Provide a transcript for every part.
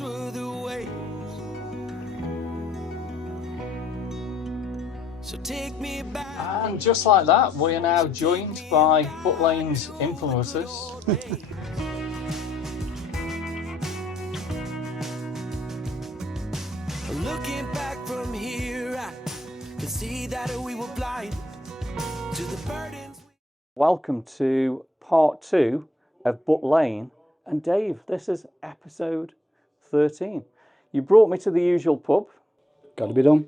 miles were the waves. So take me back. And just like that, we are now joined by Butt Lane's influencers. Looking back from here, I can see that we were blind to the burdens. Welcome to part 2 of Butt Lane. And Dave, this is episode 13. You brought me to the usual pub. Got to be done.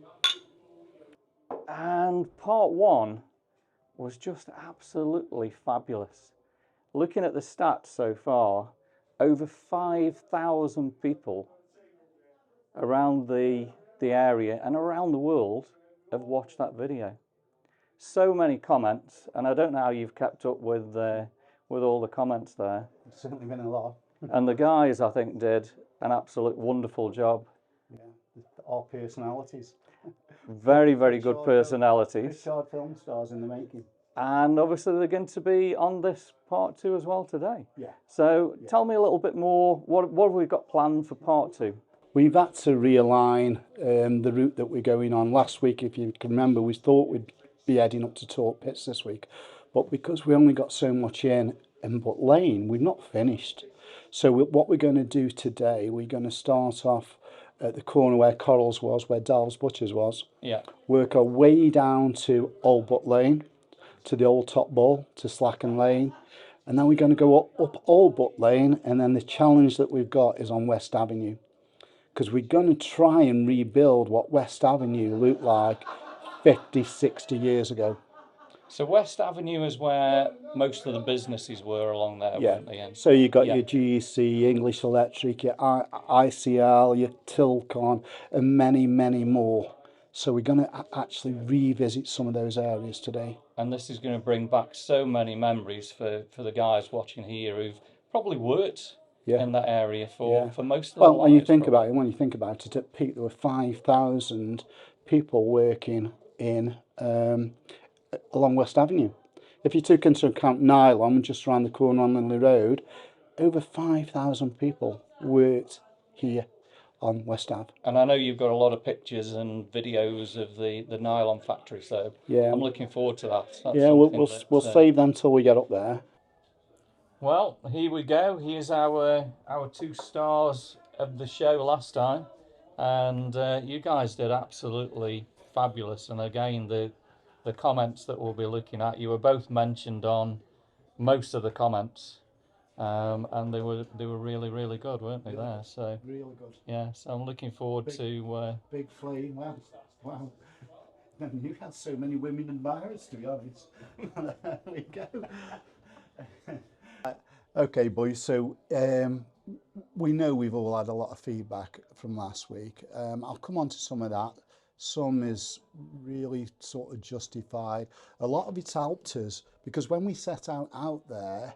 And part 1 was just absolutely fabulous. Looking at the stats so far, over 5,000 people around the area and around the world have watched that video. So many comments, and I don't know how you've kept up with all the comments there. It's certainly been a lot. And the guys, I think, did an absolute wonderful job. Yeah, all personalities. Very, very good personalities. Short film stars in the making. And obviously they're going to be on this part 2 as well today. Yeah. So tell me a little bit more, what have we got planned for part 2? We've had to realign the route that we're going on. Last week, if you can remember, we thought we'd be heading up to Talke Pits this week. But because we only got so much in Butt Lane, we've not finished. So what we're going to do today, we're going to start off at the corner where Corals was, where Dal's Butchers was. Yeah. Work our way down to Old Butt Lane, to the Old Top Ball, to Slacken Lane. And then we're going to go up Old Butt Lane. And then the challenge that we've got is on West Avenue. Because we're going to try and rebuild what West Avenue looked like 50, 60 years ago. So West Avenue is where most of the businesses were along there, weren't they? And so you got your GEC, English Electric, your ICL, your Tilcon, and many, many more. So we're going to actually revisit some of those areas today. And this is going to bring back so many memories for the guys watching here who've probably worked in that area for most of their lives. Well, when you think about it, at peak there were 5,000 people working in along West Avenue. If you took into account Nylon, just around the corner on Linley Road, over 5,000 people worked here on West Ave. And I know you've got a lot of pictures and videos of the nylon factory, so I'm looking forward to that. That's we'll save them till we get up there. Well, here we go. Here's our 2 stars of the show last time, and you guys did absolutely fabulous. And again, the comments that we'll be looking at, you were both mentioned on most of the comments, and they were really, really good, weren't they? There, so really good. Yeah, so I'm looking forward to big flame. Wow. You had so many women admirers, to be honest. There we go. Okay, boys, so we know we've all had a lot of feedback from last week. I'll come on to some of that. Some is really sort of justified. A lot of it's helped us because when we set out there,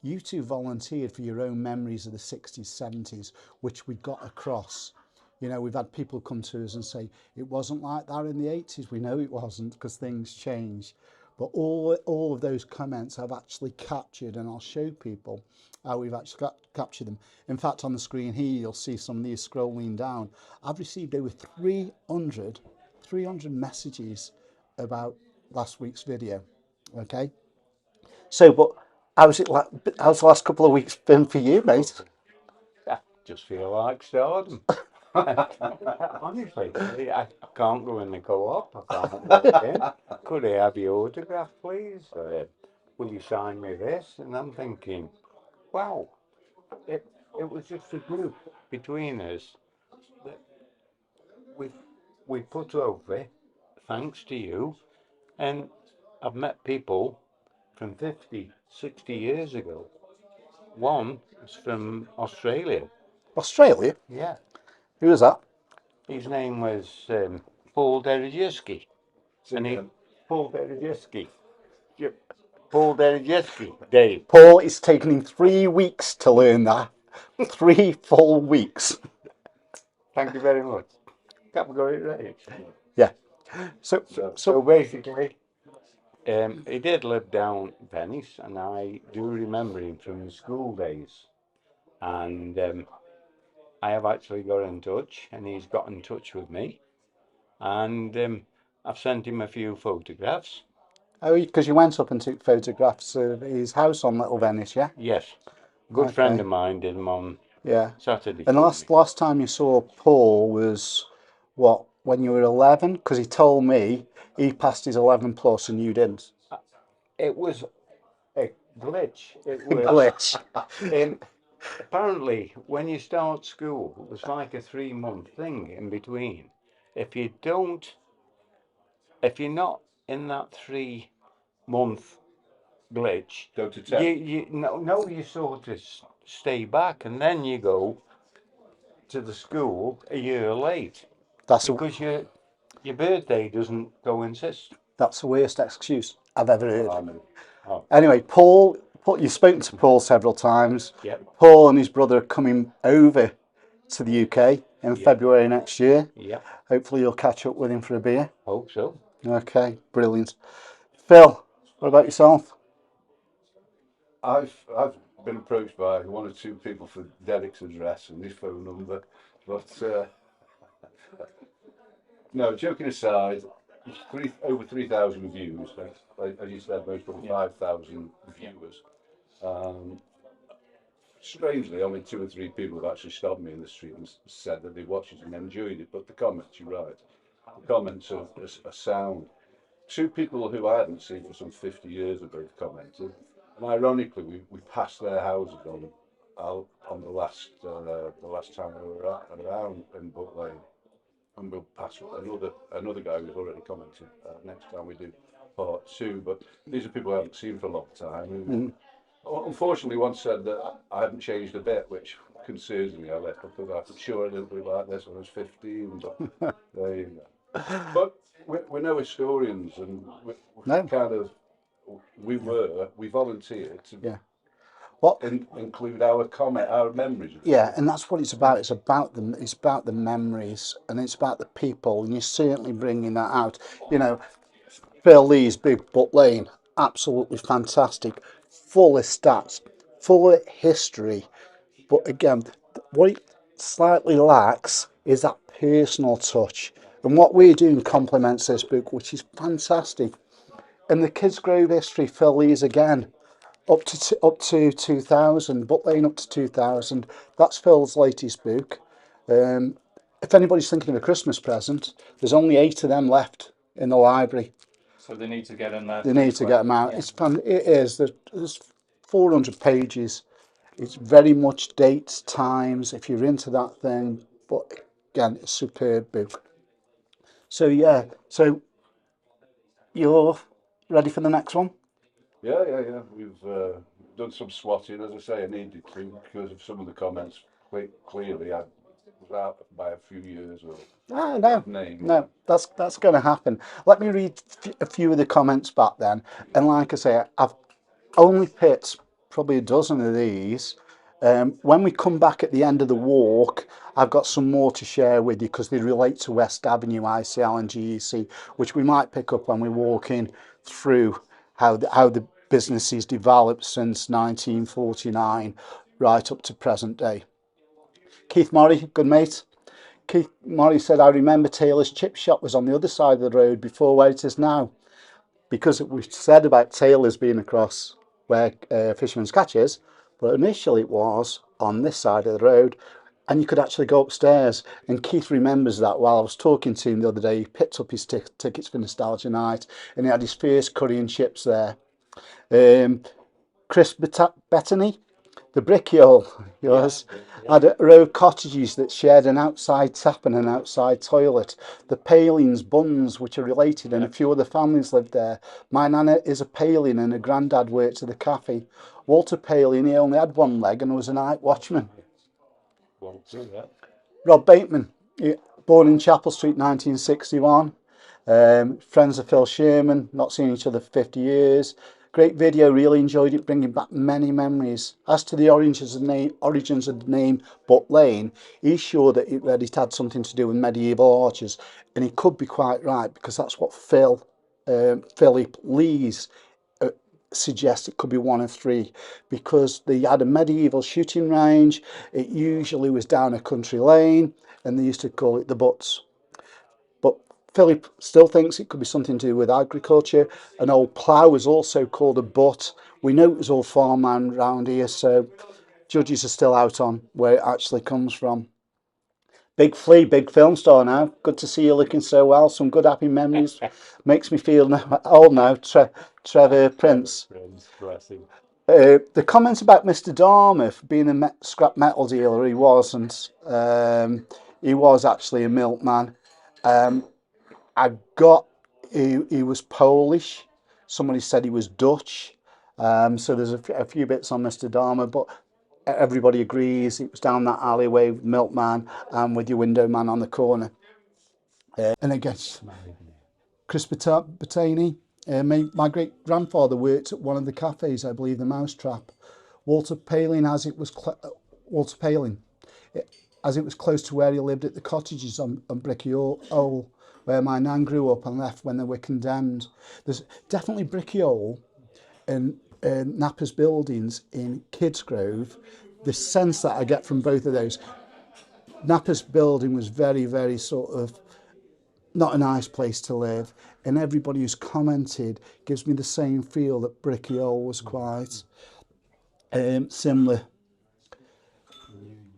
you two volunteered for your own memories of the 60s, 70s, which we got across. You know, we've had people come to us and say, it wasn't like that in the 80s. We know it wasn't because things changed. But all of those comments I've actually captured, and I'll show people how we've actually captured them. In fact, on the screen here, you'll see some of these scrolling down. I've received over 300 messages about last week's video, okay? So, but how's the last couple of weeks been for you, mate? I just feel like starting. Honestly, I can't go in the co-op. I can't walk in. Could I have your autograph, please? Will you sign me this? And I'm thinking, wow, it was just a group between us that we put over, thanks to you. And I've met people from 50, 60 years ago. One is from Australia. Australia? Yeah. Who was that? His name was Paul Derejewski. Paul Derejewski. Paul Derejewski, Dave. Paul, it's taken him 3 weeks to learn that. 3 full weeks. Thank you very much. Can't got it right. Yeah. So basically, he did live down Venice, and I do remember him from the school days. And I have actually got in touch, and he's got in touch with me, and I've sent him a few photographs. Oh, because you went up and took photographs of his house on Little Venice, yeah? Yes, good friend Okay. of mine did them on Yeah. Saturday And the for me. last time you saw Paul was what, when you were 11? Because he told me he passed his 11 plus and you didn't. It was a glitch. It A was glitch. apparently when you start school, there's like a 3 month thing in between. If you don't, if you're not in that 3 month glitch, Go to 10. you sort of stay back, and then you go to the school a year late That's because your birthday doesn't coincide. that's the worst excuse I've ever heard. I mean, Oh, Anyway, Paul, you've spoken to Paul several times. yep, Paul and his brother are coming over to the UK in Yep. February next year. yep. Hopefully you'll catch up with him for a beer. Hope so. Okay, brilliant. Phil, what about yourself? I've been approached by 1 or 2 people for Derek's address and his phone number, but no. Joking aside, over 3,000 views. As you said, most probably 5,000 viewers. Um, Strangely, only 2 or 3 people have actually stopped me in the street and said that they watched it and enjoyed it. But the comments, you're right, the comments are sound. 2 people who I hadn't seen for some 50 years have both commented, and ironically, we passed their houses on the last time we were around in Butt Lane, and we'll pass another guy who's already commented next time we do part 2. But these are people I haven't seen for a long time. Who, unfortunately, once said that I haven't changed a bit, which concerns me a little because I'm sure I didn't look like this when I was 15. But there you go. But we're no historians, and No. we volunteered to Yeah. What? include our memories. Yeah, and that's what it's about. It's about the memories, and it's about the people, and you're certainly bringing that out. You know, Phil Lee's big Butt Lane, absolutely fantastic, full of stats, full of history. But again, what it slightly lacks is that personal touch. And what we're doing complements this book, which is fantastic. And the Kidsgrove history, Phil Lee's again, up to 2000, Butt Lane up to 2000. That's Phil's latest book. If anybody's thinking of a Christmas present, there's only 8 of them left in the library. So they need to get in there. They need to get them out. Yeah. It's fun. It is. There's 400 pages. It's very much dates, times, if you're into that thing. But again, it's a superb book. So yeah, so you're ready for the next one? Yeah. We've done some swatting, as I say. I needed to because of some of the comments. Clearly, I was out by a few years. No, that's going to happen. Let me read a few of the comments back then. And like I say, I've only picked probably a dozen of these. When we come back at the end of the walk, I've got some more to share with you because they relate to West Avenue, ICL and GEC, which we might pick up when we're walking through how the business has developed since 1949 right up to present day. Keith Morrie, good mate. Keith Morrie said, I remember Taylor's chip shop was on the other side of the road before where it is now. Because we said about Taylor's being across where Fisherman's Catch is, but initially it was on this side of the road, and you could actually go upstairs. And Keith remembers that. While I was talking to him the other day, he picked up his tickets for Nostalgia Night, and he had his first curry and chips there. Chris Bettany, the Brickyard, yours, had a row of cottages that shared an outside tap and an outside toilet. The Palings, Buns, which are related, and a few other families lived there. My nana is a Paling and her granddad worked at the cafe. Walter Paling, he only had one leg and was a night watchman. Rob Bateman, born in Chapel Street, 1961. Friends of Phil Sherman, not seen each other for 50 years. Great video, really enjoyed it, bringing back many memories. As to the origins of the name Butt Lane, he's sure that it had something to do with medieval archers, and he could be quite right because that's what Philip Lee's suggest it could be one of three, because they had a medieval shooting range. It usually was down a country lane, and they used to call it the Butts. But Philip still thinks it could be something to do with agriculture. An old plough was also called a butt. We know it was all farmland around here, so judges are still out on where it actually comes from. Big Flea, big film star now. Good to see you looking so well. Some good happy memories. Makes me feel old now. Trevor Prince. Bless him. The comments about Mr. Dartmouth being a scrap metal dealer, he wasn't. He was actually a milkman. I got he was Polish. Somebody said he was Dutch. So there's a few bits on Mr. Dartmouth, but everybody agrees it was down that alleyway with Milkman and with your window man on the corner. And again, Chris Battani. My great grandfather worked at one of the cafes, I believe, the Mousetrap. Walter Palin, as it was close to where he lived at the cottages on Bricky Hole, where my nan grew up and left when they were condemned. There's definitely Bricky Hole and Napper's buildings in Kidsgrove. The sense that I get from both of those, Napper's building was very, very sort of not a nice place to live, and everybody who's commented gives me the same feel that Bricky Hole was quite similar.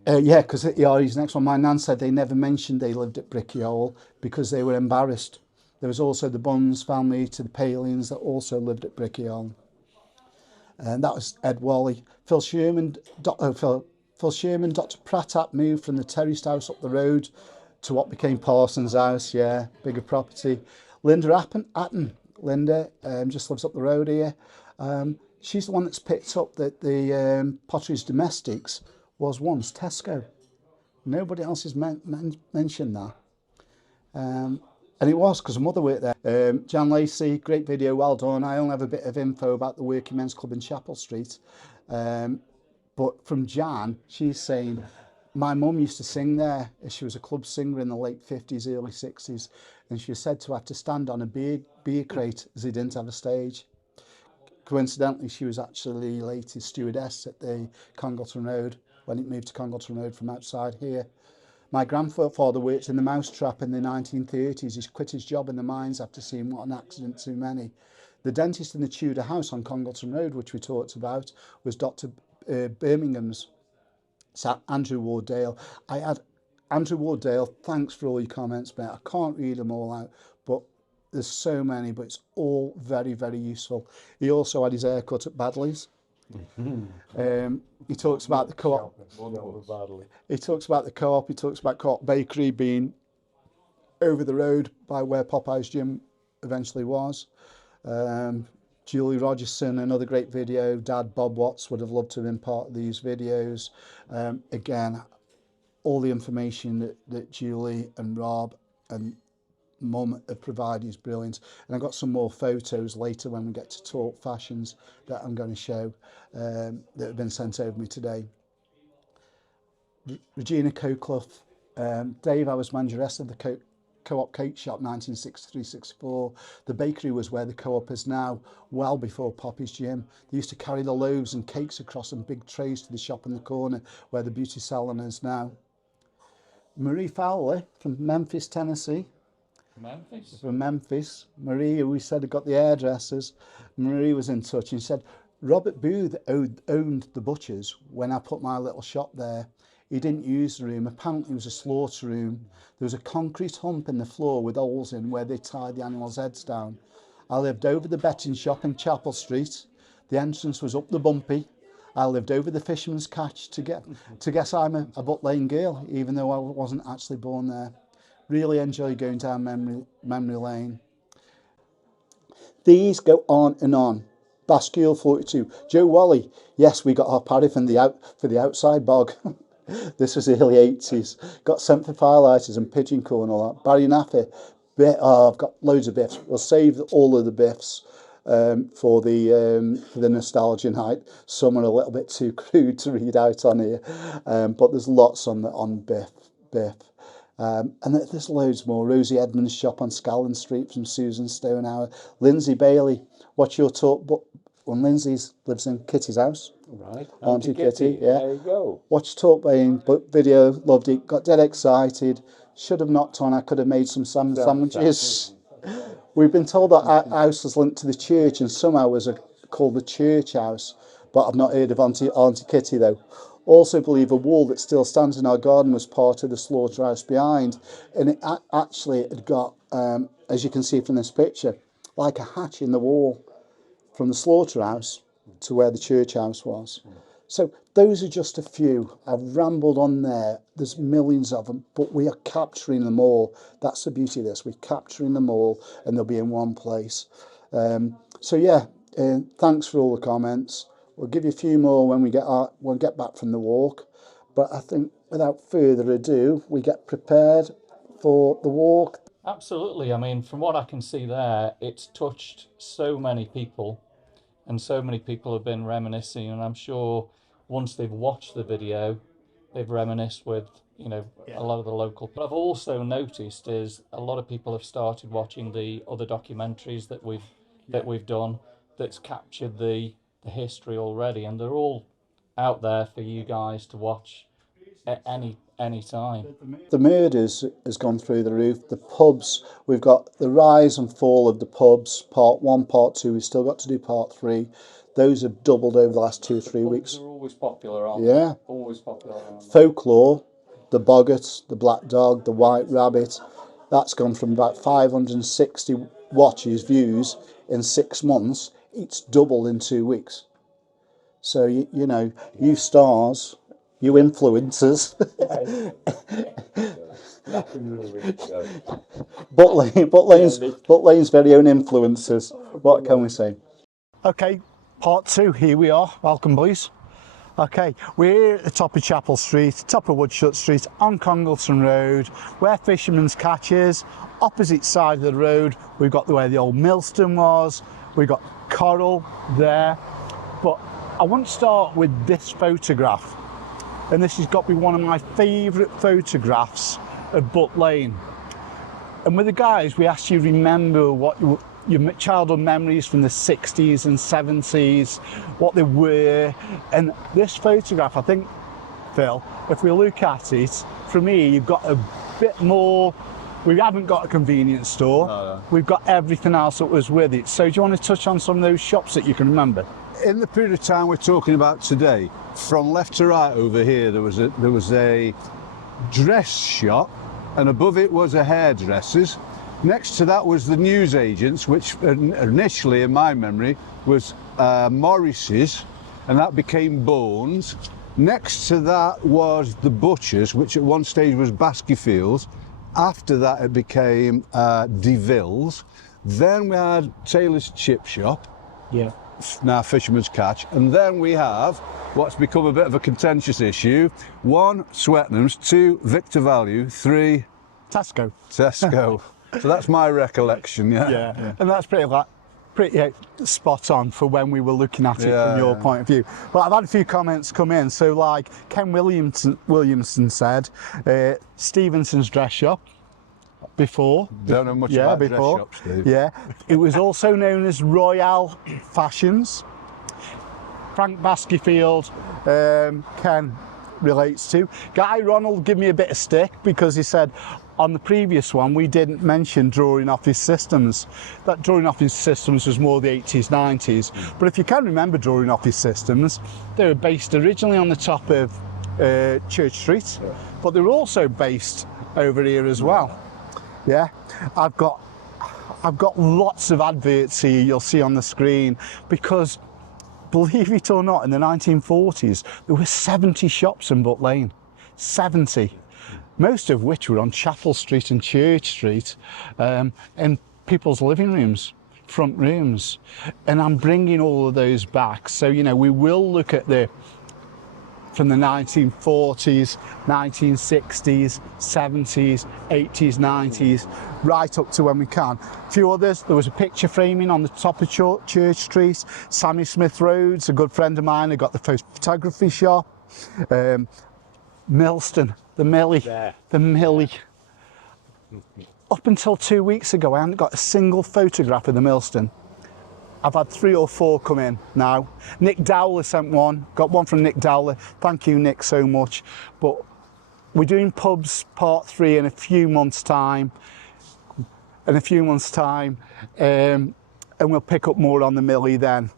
Yeah, because he's next one. My nan said they never mentioned they lived at Bricky Hole because they were embarrassed. There was also the Buns family to the Palins that also lived at Bricky Hole. And that was Ed Wally. Phil Sherman, Dr. Pratt moved from the terraced house up the road to what became Parsons' house. Yeah, bigger property. Linda Atten. Linda just lives up the road here. She's the one that's picked up that the Potteries Domestics was once Tesco. Nobody else has mentioned that. And it was because her mother worked there. Jan Lacey, great video, well done. I only have a bit of info about the Working Men's Club in Chapel Street. But from Jan, she's saying, my mum used to sing there. She was a club singer in the late 50s, early 60s. And she was said to have to stand on a beer crate as he didn't have a stage. Coincidentally, she was actually latest stewardess at the Congleton Road when it moved to Congleton Road from outside here. My grandfather worked in the Mousetrap in the 1930s. He quit his job in the mines after seeing what an accident too many. The dentist in the Tudor house on Congleton Road, which we talked about, was Dr. Birmingham's, Andrew Wardale. I had Andrew Wardale, thanks for all your comments, mate. I can't read them all out, but there's so many, but it's all very, very useful. He also had his haircut at Badley's. He talks about the co-op. He talks about the co-op. He talks about Co-op Bakery being over the road by where Popeye's gym eventually was. Julie Rogerson, another great video. Dad Bob Watts would have loved to have been part of these videos. Again, all the information that Julie and Rob and Mum have provided is brilliant. And I've got some more photos later when we get to talk fashions that I'm going to show that have been sent over me today. Regina Coeclough. Dave, I was manageress of the Co-op Cake Shop 1963-64. The bakery was where the Co-op is now, well before Poppy's Gym. They used to carry the loaves and cakes across in big trays to the shop in the corner where the beauty salon is now. Marie Fowler from Memphis, Tennessee. From Memphis. Marie, who we said had got the hairdressers. Marie was in touch and said, Robert Booth owned the butchers when I put my little shop there. He didn't use the room. Apparently it was a slaughter room. There was a concrete hump in the floor with holes in where they tied the animals' heads down. I lived over the betting shop in Chapel Street. The entrance was up the bumpy. I lived over the fisherman's catch to guess I'm a Butt Lane girl, even though I wasn't actually born there. Really enjoy going down memory lane. These go on and on. Bascule 42. Joe Wally. Yes, we got our parry for the outside bog. This was the early 80s. Got sent for firelighters and pigeon call and all that. Barry Naffy. I've got loads of biffs. We'll save all of the biffs for the nostalgia night. Some are a little bit too crude to read out on here, but there's lots on biff. And there's loads more. Rosie Edmonds' shop on Scallon Street from Susan Stonehour. Lindsay Bailey, what's your talk when Lindsay lives in Kitty's house. Right. Auntie Kitty, yeah. There you go. Watched Talke video, loved it, got dead excited. Should have knocked on, I could have made some sandwiches. We've been told that our house is linked to the church and somehow was called the church house, but I've not heard of Auntie Kitty though. Also believe a wall that still stands in our garden was part of the slaughterhouse behind, and it actually had got, as you can see from this picture, like a hatch in the wall from the slaughterhouse to where the church house was. So those are just a few. I've rambled on there. There's millions of them, but we are capturing them all. That's the beauty of this. We're capturing them all, and they'll be in one place. So yeah, thanks for all the comments. We'll give you a few more when we get back from the walk. But I think without further ado, we get prepared for the walk. Absolutely. I mean, from what I can see there, it's touched so many people, and so many people have been reminiscing, and I'm sure once they've watched the video, they've reminisced with, you know, a lot of the local. But I've also noticed is a lot of people have started watching the other documentaries that we've done that's captured the history already, and they're all out there for you guys to watch at any time. The murders has gone through the roof. The pubs, we've got the rise and fall of the pubs, part 1, part 2. We've still got to do part 3. Those have doubled over the last 2 or 3 weeks. They're always popular, aren't Yeah. they? Always popular, aren't they? Folklore, the boggart, the black dog, the white rabbit, that's gone from about 560 watches, views in 6 months. It's doubled in 2 weeks. So, you know, you stars, you influencers. Butt Lane's very own influencers. What can we say? Okay, part 2, here we are. Welcome, boys. Okay, we're at the top of Chapel Street, top of Woodshut Street, on Congleton Road, where Fisherman's Catch is. Opposite side of the road, we've got where the old millstone was. We've got coral there. But I want to start with this photograph. And this has got to be one of my favourite photographs of Butt Lane. And with the guys, we asked you to remember what your childhood memories from the 60s and 70s, what they were. And this photograph, I think, Phil, if we look at it, for me, you've got a bit more. We haven't got a convenience store. No. We've got everything else that was with it. So do you want to touch on some of those shops that you can remember? In the period of time we're talking about today, from left to right over here, there was a dress shop, and above it was a hairdresser's. Next to that was the newsagents, which initially, in my memory, was Morris's, and that became Bones. Next to that was the butcher's, which at one stage was Baskerville's. After that, it became DeVille's. Then we had Taylor's Chip Shop. Yeah. Now Fisherman's Catch, and then we have what's become a bit of a contentious issue: 1, Swetnam's; 2, Victor Value; 3, Tesco. So that's my recollection. Yeah. And that's pretty spot on for when we were looking at it from your point of view. But I've had a few comments come in. So like Ken Williamson said, Stevenson's dress shop. Before. Don't know much about dress shops, Steve. Yeah. It was also known as Royal Fashions. Frank Baskerville, Ken relates to. Guy Ronald gave me a bit of stick because he said on the previous one we didn't mention drawing office systems. That drawing office systems was more the 80s, 90s. But if you can remember drawing office systems, they were based originally on the top of Church Street, but they were also based over here as well. Yeah, I've got lots of adverts here you'll see on the screen because, believe it or not, in the 1940s there were 70 shops in Butt Lane, 70, most of which were on Chapel Street and Church Street, in people's living rooms, front rooms, and I'm bringing all of those back. So you know, we will look at from the 1940s, 1960s, 70s, 80s, 90s, right up to when we can. A few others, there was a picture framing on the top of Church Street. Sammy Smith Rhodes, a good friend of mine, who got the photography shop. Millstone, the Millie. Up until 2 weeks ago, I hadn't got a single photograph of the Millstone. I've had 3 or 4 come in now. Nick Dowler sent one, got one from Nick Dowler. Thank you, Nick, so much. But we're doing pubs part 3 in a few months' time. And we'll pick up more on the Millie then.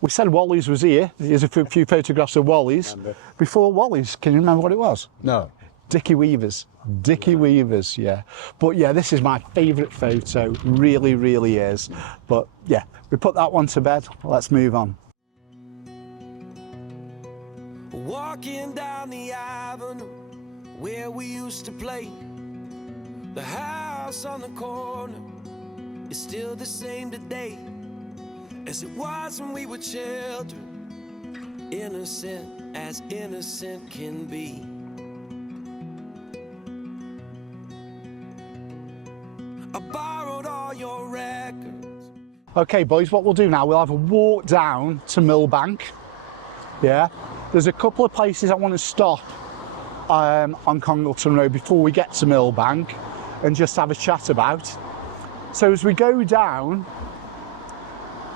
We said Wally's was here. Here's a few photographs of Wally's. Before Wally's, can you remember what it was? No. Dickie Weaver's. Dickie Weaver's, yeah. But yeah, this is my favourite photo, really, really is. But yeah, we put that one to bed. Let's move on. Walking down the avenue where we used to play. The house on the corner is still the same today as it was when we were children, innocent as innocent can be. I borrowed all your records. Okay, boys, what we'll do now, we'll have a walk down to Millbank. Yeah, there's a couple of places I want to stop on Congleton Road before we get to Millbank and just have a chat about. So as we go down,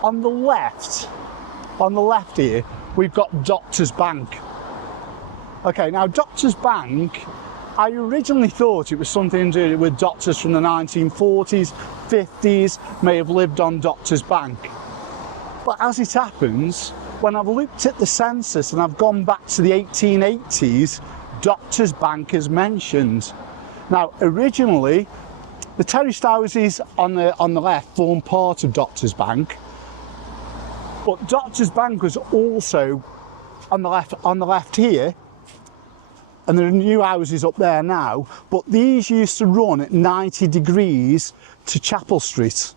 on the left here, we've got Doctor's Bank. Okay, now Doctor's Bank, I originally thought it was something to do with doctors from the 1940s, 50s, may have lived on Doctor's Bank. But as it happens, when I've looked at the census and I've gone back to the 1880s, Doctor's Bank is mentioned. Now, originally, the terraced houses on the left form part of Doctor's Bank, but Doctor's Bank was also on the left here, and there are new houses up there now, but these used to run at 90 degrees to Chapel Street.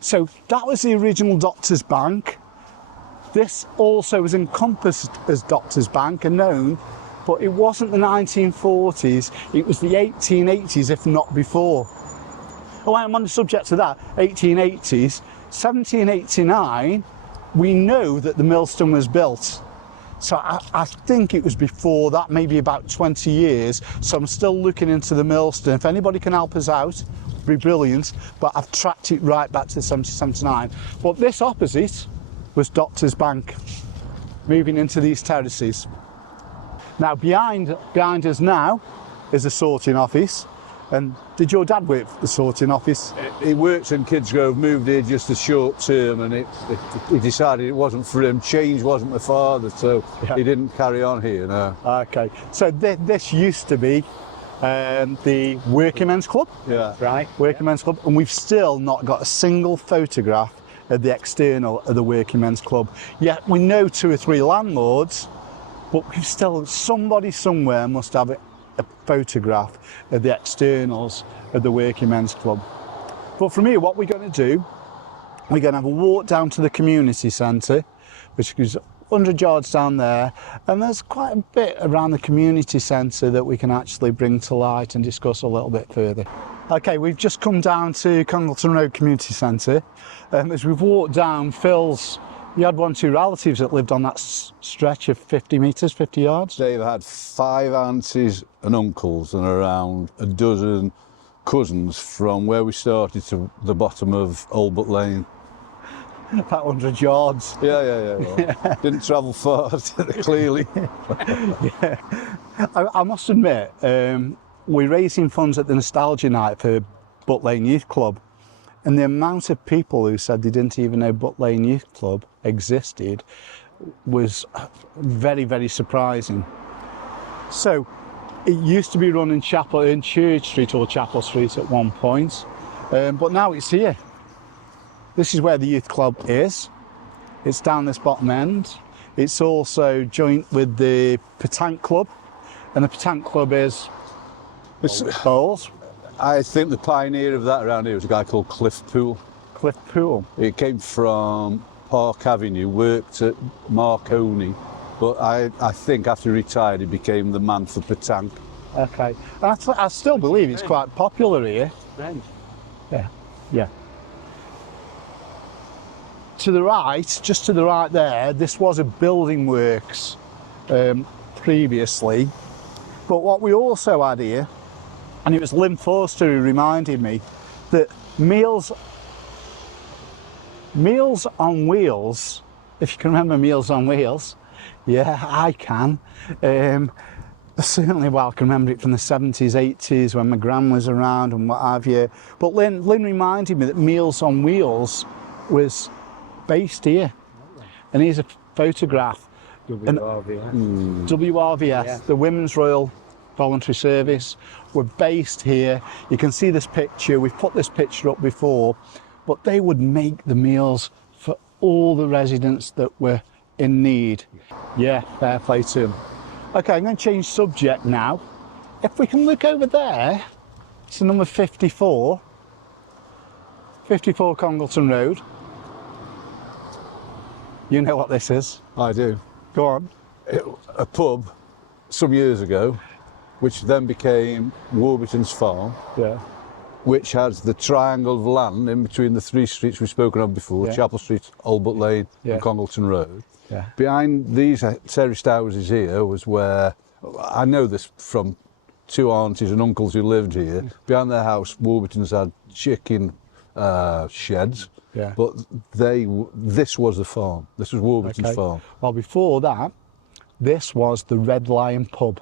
So that was the original Doctor's Bank. This also was encompassed as Doctor's Bank and known, but it wasn't the 1940s, it was the 1880s, if not before. Oh, I'm on the subject of that, 1880s, 1789, we know that the millstone was built. So I think it was before that, maybe about 20 years. So I'm still looking into the millstone. If anybody can help us out, it'd be brilliant. But I've tracked it right back to 1779. But this opposite was Doctor's Bank, moving into these terraces. Now behind us now is a sorting office. And did your dad work for the sorting office? He works in Kidsgrove, moved here just a short term, and he decided it wasn't for him. Change wasn't my father, so he didn't carry on here, no. Okay, so this used to be the Working Men's Club? Yeah. Right, Working Men's Club, and we've still not got a single photograph of the external of the Working Men's Club. Yet we know 2 or 3 landlords, but we've still, somebody somewhere must have a photograph of the externals of the Working Men's Club. But from here, what we're going to do, we're going to have a walk down to the community centre, which is 100 yards down there, and there's quite a bit around the community centre that we can actually bring to light and discuss a little bit further. Okay, we've just come down to Congleton Road Community Centre. As we've walked down, Phil's, you had 1 or 2 relatives that lived on that stretch of 50 metres, 50 yards? Dave had 5 aunties and uncles and around a dozen cousins from where we started to the bottom of Old Butt Lane. About 100 yards. Yeah. Well, didn't travel far, clearly. Yeah. I must admit, we're raising funds at the Nostalgia Night for Butt Lane Youth Club. And the amount of people who said they didn't even know Butt Lane Youth Club existed was very, very surprising. So it used to be run in Church Street or Chapel Street at one point, but now it's here. This is where the youth club is. It's down this bottom end. It's also joint with the Petanque Club, and the Petanque Club is bowls. I think the pioneer of that around here was a guy called Cliff Poole. Cliff Poole. He came from Park Avenue, worked at Marconi, but I think after he retired he became the man for Petanque. Okay, I still believe it's quite popular here. Yeah. To the right, just to the right there, this was a building works previously, but what we also had here, and it was Lynn Forster who reminded me, that meals Meals on Wheels, if you can remember Meals on Wheels, yeah, I can. Certainly, well, I can remember it from the 70s, 80s when my gran was around and what have you. But Lynn reminded me that Meals on Wheels was based here. And here's a photograph. WRVS, Yeah. the Women's Royal Voluntary Service, were based here. You can see this picture. We've put this picture up before, but they would make the meals for all the residents that were in need. Yeah, fair play to them. Okay, I'm going to change subject now. If we can look over there, it's number 54 Congleton Road. You know what this is? I do. Go on. A pub some years ago, which then became Warburton's Farm, Yeah. which has the triangle of land in between the three streets we've spoken of before, Yeah. Chapel Street, Old Butt Lane Yeah. and Congleton Road. Yeah. Behind these terraced houses here was where, I know this from two aunties and uncles who lived here, behind their house Warburton's had chicken sheds, Yeah. but this was the farm, this was Warburton's farm. Well, before that, this was the Red Lion pub.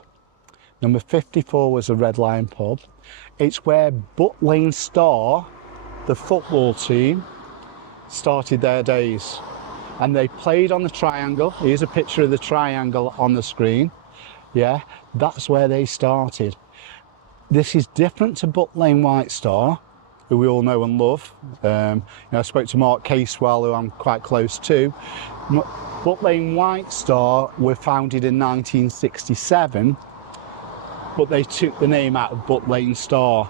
Number 54 was the Red Lion pub. It's where Butt Lane Star, the football team, started their days. And they played on the triangle. Here's a picture of the triangle on the screen. Yeah, that's where they started. This is different to Butt Lane White Star, who we all know and love. I spoke to Mark Casewell, who I'm quite close to. Butt Lane White Star were founded in 1967, but they took the name out of Butt Lane Star.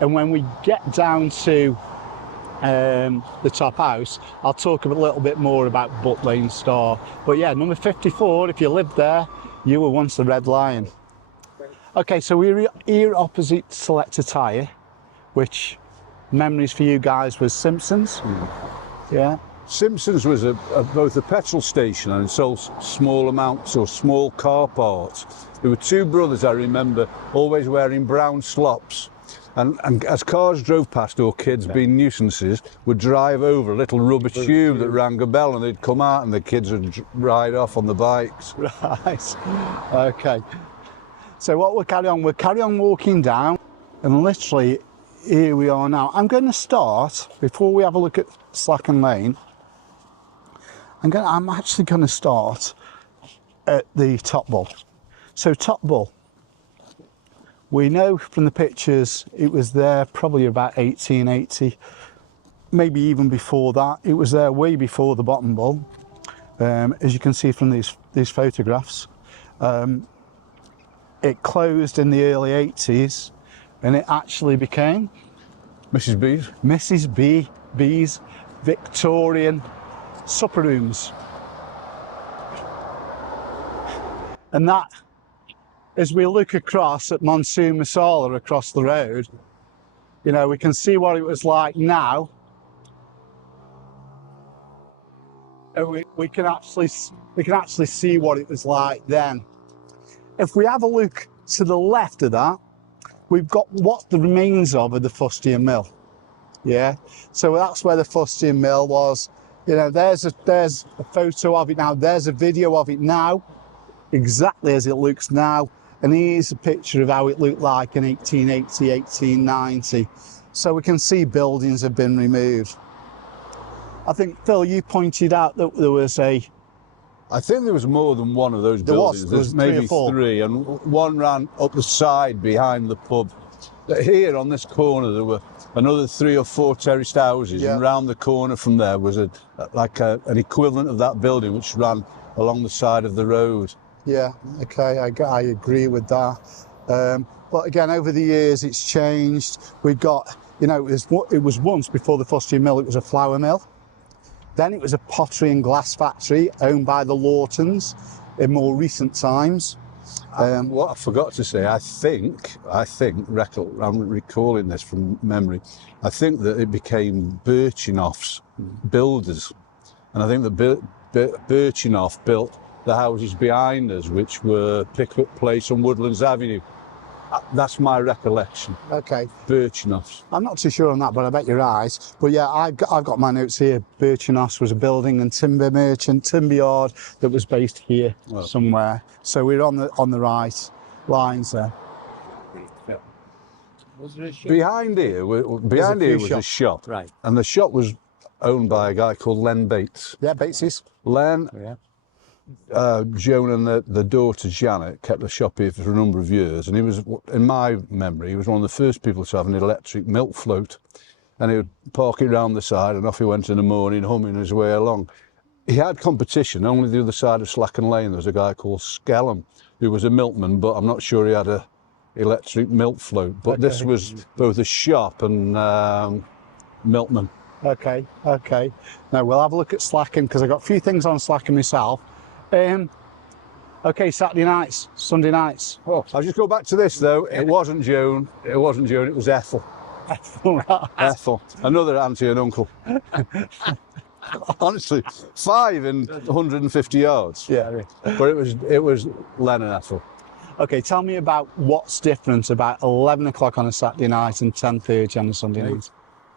And when we get down to the top house, I'll talk a little bit more about Butt Lane Star. But yeah, number 54, if you lived there, you were once the Red Lion. Okay, so we're here opposite Selector Tyre, which memories for you guys was Simpsons. Yeah. Simpsons was both a petrol station and sold small amounts or small car parts. There were two brothers I remember always wearing brown slops. And as cars drove past, or kids being nuisances, would drive over a little rubber tube that rang a bell, and they'd come out and the kids would ride off on the bikes. Right. Okay. So what we'll carry on walking down, and literally here we are now. I'm going to start, before we have a look at Slacken Lane, I'm actually going to start at the Top Bull. So Top Bull, we know from the pictures it was there probably about 1880, maybe even before that. It was there way before the Bottom Bull, as you can see from these photographs. It closed in the early 80s, and it actually became Mrs. B's Victorian supper rooms. And that, as we look across at Monsoon Masala across the road, you know, we can see what it was like now. And we can actually see what it was like then. If we have a look to the left of that, we've got what the remains of the fustian mill. Yeah, so that's where the fustian mill was. You know, there's a photo of it now. There's a video of it now, exactly as it looks now. And here's a picture of how it looked like in 1880, 1890. So we can see buildings have been removed. I think, Phil, you pointed out that there was I think there was more than one of those buildings. There was maybe 3 or 4. three, and one ran up the side behind the pub. Here on this corner there were another 3 or 4 terraced houses, Yeah. and round the corner from there was an equivalent of that building which ran along the side of the road. Yeah, okay, I agree with that. But again, over the years, it's changed. We've got, you know, it was once before the fustian mill, it was a flour mill. Then it was a pottery and glass factory owned by the Lawtons in more recent times. What I forgot to say, I think, I'm recalling this from memory, I think that it became Birchinoff's builders. And I think that Birchinoff built the houses behind us, which were Pickup Place and Woodlands Avenue. That's my recollection. Okay. Birchnoss. I'm not too sure on that, but I bet you're right. But yeah, I've got my notes here. Birchnoss was a building and timber merchant, timber yard that was based here somewhere. So we're on the right lines there. Behind here was a shop. Right. And the shop was owned by a guy called Len Bates. Yeah, Bateses. Len, Yeah. Joan and the daughter Janet kept the shop here for a number of years, and he was, in my memory, he was one of the first people to have an electric milk float, and he would park it round the side and off he went in the morning humming his way along. He had competition. Only the other side of Slacken Lane there was a guy called Skellum who was a milkman, but I'm not sure he had a electric milk float, but this was both a shop and milkman. Okay. Now we'll have a look at Slacken because I've got a few things on Slacken myself. Okay, Saturday nights, Sunday nights. Oh, I'll just go back to this though. It wasn't Joan. It was Ethel. Ethel, another auntie and uncle. Honestly, 5 in 150 yards. Yeah. But it was Len and Ethel. Okay, tell me about what's different about 11 o'clock on a Saturday night and 10:30 on a Sunday night.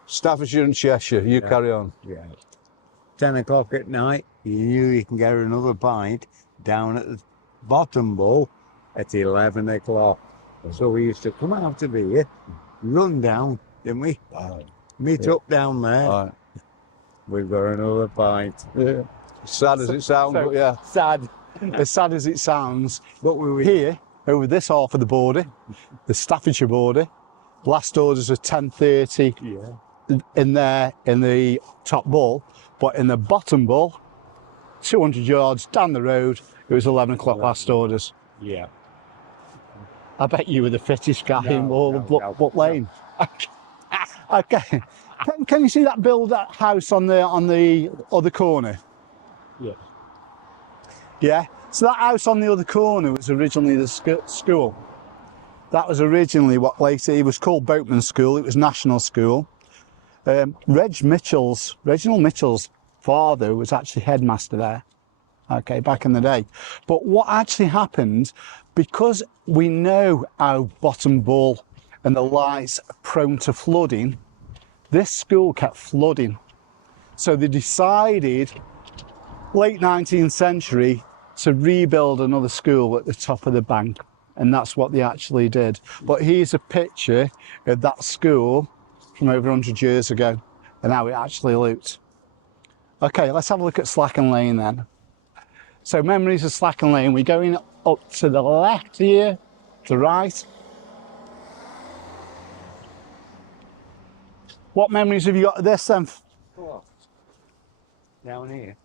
Staffordshire and Cheshire, you carry on. Yeah. 10 o'clock at night, you knew you can get another pint down at the bottom bowl at 11 o'clock. So we used to come out of here, run down, didn't we? Meet up down there. Right. We've got another pint. Yeah. Sad as it sounds, but yeah. Sad. As sad as it sounds, But we were here, over this half of the border, the Staffordshire border, last orders are 10:30 in there in the top bowl, but in the bottom bowl, 200 yards down the road, it was 11 o'clock last orders. Yeah. I bet you were the fittest guy in all of Butt Lane. Okay. Can you see that that house on the other corner? Yeah. Yeah. So that house on the other corner was originally the school. That was originally what later it was called Boatman School. It was National School. Reginald Mitchell's father was actually headmaster there. Okay, back in the day. But what actually happened, because we know how Bottom Bull and the lights are prone to flooding, this school kept flooding. So they decided, late 19th century, to rebuild another school at the top of the bank. And that's what they actually did. But here's a picture of that school from over 100 years ago and how it actually looked. Okay, let's have a look at Slacken Lane then. So memories of Slacken Lane, we're going up to the left here, to right. What memories have you got of this then? Down here,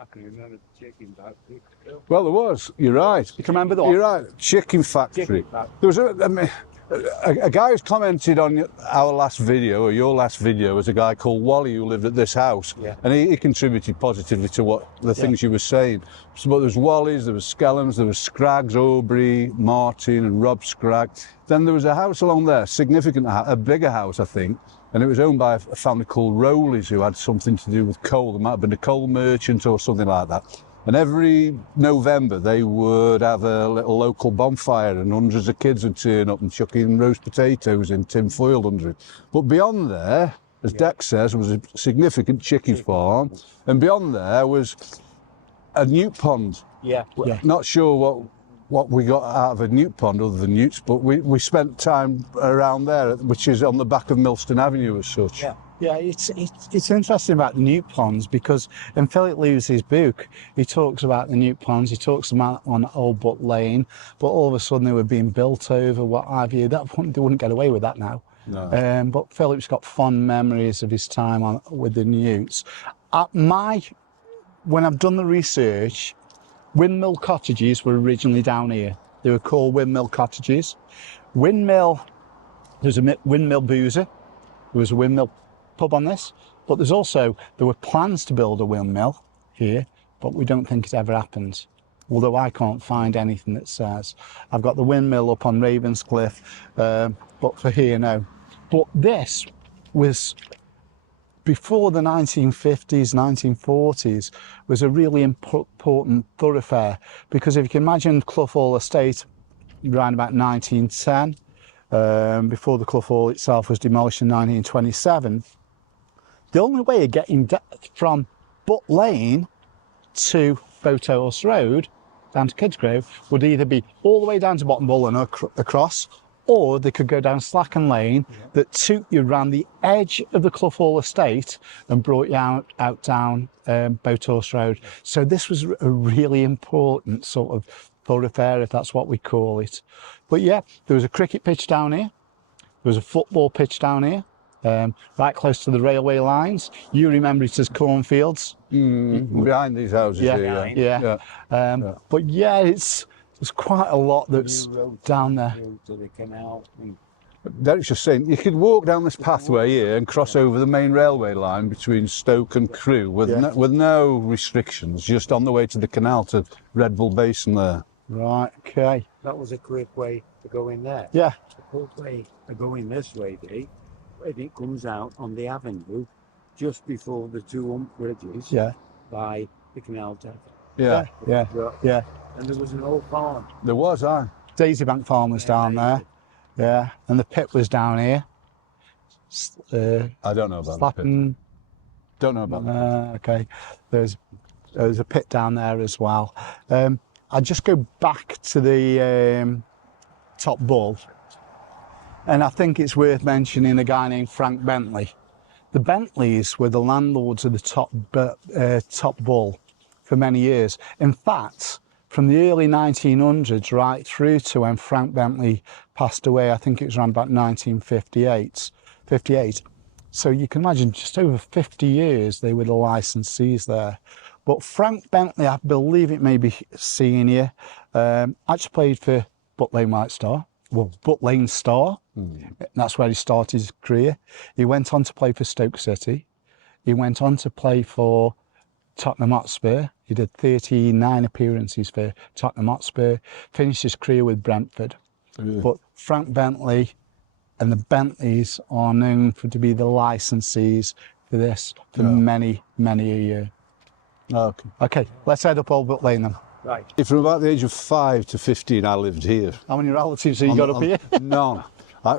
I can remember the chicken factory. Well, there was. You're right. You can remember the one? You're right. Chicken factory. There was a guy who's commented on our last video, or your last video, was a guy called Wally who lived at this house. Yeah. And he contributed positively to what the things you were saying. So, but there was Wally's, there was Skellums, there was Scraggs, Aubrey, Martin and Rob Scragg. Then there was a house along there, a bigger house, I think, and it was owned by a family called Rowleys who had something to do with coal. There might have been a coal merchant or something like that. And every November they would have a little local bonfire and hundreds of kids would turn up and chuck in roast potatoes in tin foil under it. But beyond there, as Dex says, was a significant chicken farm. And beyond there was a newt pond. Yeah. Not sure what we got out of a newt pond other than newts, but we spent time around there, which is on the back of Millstone Avenue as such. Yeah. Yeah, it's interesting about the newt ponds because in Philip Lewis's book, he talks about the newt ponds, he talks about on Old Butt Lane, but all of a sudden they were being built over, what have you. They wouldn't get away with that now. No. But Philip's got fond memories of his time with the newts. When I've done the research, windmill cottages were originally down here. They were called windmill cottages. There's a windmill boozer, there was a windmill pub on this, but there were plans to build a windmill here, but we don't think it ever happened. Although I can't find anything that says. I've got the windmill up on Ravenscliff, but for here, no. But this was, before the 1950s, 1940s, was a really important thoroughfare, because if you can imagine Clough Hall Estate around about 1910, before the Clough Hall itself was demolished in 1927. The only way of getting from Butt Lane to Boathouse Road down to Kidsgrove would either be all the way down to Bottom Bull and across, or they could go down Slacken Lane that took you around the edge of the Clough Hall estate and brought you out down Boathouse Road. So this was a really important sort of thoroughfare, if that's what we call it. But yeah, there was a cricket pitch down here. There was a football pitch down here, right close to the railway lines. You remember it as cornfields. Behind these houses here. Yeah. But yeah, there's quite a lot that's down there. To the canal. Derek's just saying, you could walk down this pathway here and cross over the main railway line between Stoke and Crewe with no restrictions, just on the way to the canal to Red Bull Basin there. Right, okay. That was a quick way to go in there. Yeah. The quick way to go in this way, Dave, when it comes out on the avenue just before the two bridges by the canal tap. Yeah. And there was an old farm. There was, Daisy Bank Farm was down there. Yeah, and the pit was down here. I don't know about Slapping. the pit. Don't know about that. Okay, there's a pit down there as well. I just go back to the Top Bull, and I think it's worth mentioning a guy named Frank Bentley. The Bentleys were the landlords of the Top Bull for many years. In fact, from the early 1900s right through to when Frank Bentley passed away, I think it was around about 1958. So you can imagine just over 50 years they were the licensees there. But Frank Bentley, I believe it may be senior, actually played for Butt Lane White Star, well, Butt Lane Star. That's where he started his career. He went on to play for Stoke City. He went on to play for Tottenham Hotspur. He did 39 appearances for Tottenham Hotspur, finished his career with Brentford. But Frank Bentley and the Bentleys are known to be the licensees for this for many, many a year. Okay, let's head up Old Butt Lane then. Right. From about the age of 5 to 15, I lived here. How many relatives have you got up here? None.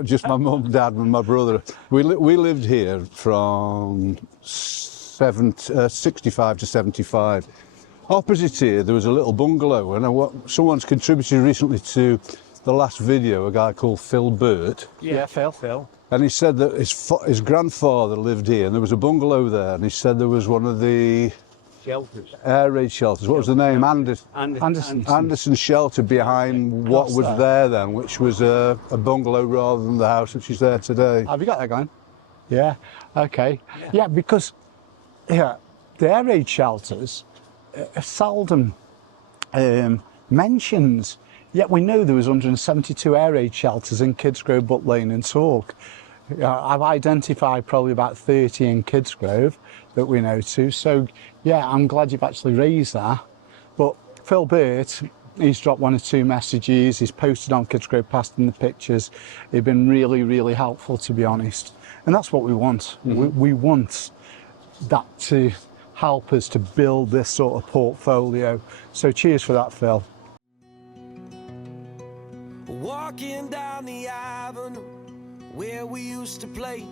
Just my mum, dad, and my brother. We lived here from 65 to 75. Opposite here, there was a little bungalow, and someone's contributed recently to the last video, a guy called Phil Burt. Yeah, Phil. And he said that his grandfather lived here, and there was a bungalow there, and he said there was one of the Shelters. air raid shelters. What was the name? Anderson shelter behind what was there then, which was a bungalow rather than the house which is there today. Have you got that going? Yeah, okay. Yeah, because the air raid shelters are seldom mentioned. Yet we know there was 172 air raid shelters in Kidsgrove, Butt Lane and Talke. I've identified probably about 30 in Kidsgrove that we know to. So yeah, I'm glad you've actually raised that. But Phil Burt, he's dropped 1 or 2 messages, he's posted on Kidsgrove Past in the pictures. He's been really, really helpful, to be honest. And that's what we want. We want that to help us to build this sort of portfolio. So cheers for that, Phil. Walking down the avenue where we used to play,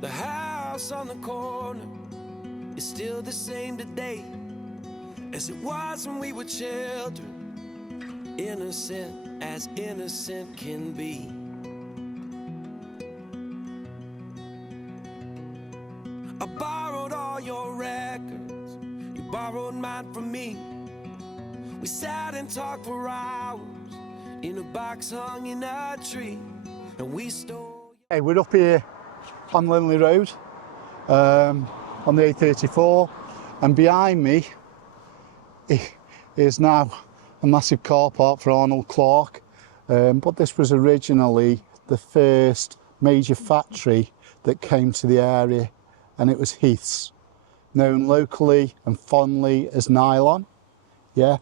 the house on the corner is still the same today as it was when we were children, innocent as innocent can be. I borrowed all your records, you borrowed mine from me. We sat and talked for hours in a box hung in a tree, and we stole. Hey, we're up here on Linley Road, on the A34, and behind me is now a massive car park for Arnold Clark. But this was originally the first major factory that came to the area, and it was Heath's, known locally and fondly as Nylon. Yeah,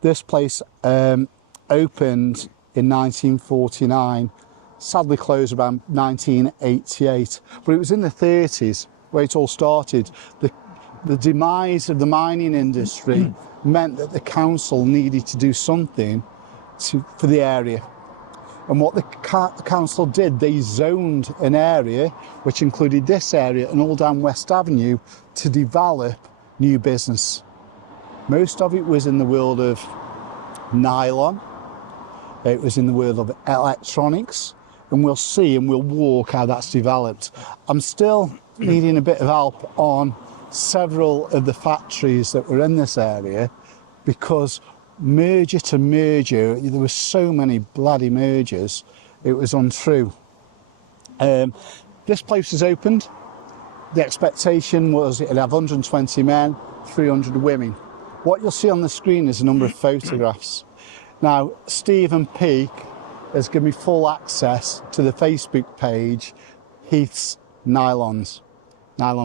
this place opened in 1949, sadly closed around 1988, but it was in the 30s where it all started. The demise of the mining industry meant that the council needed to do something for the area. And what the council did, they zoned an area which included this area and all down West Avenue to develop new business. Most of it was in the world of nylon, it was in the world of electronics, and we'll see and we'll walk how that's developed. I'm still needing a bit of help on several of the factories that were in this area, because merger to merger, there were so many bloody mergers, it was untrue. This place was opened. The expectation was it'd have 120 men, 300 women. What you'll see on the screen is a number of photographs. Now, Stephen Peake has given me full access to the Facebook page, Heath's Nylon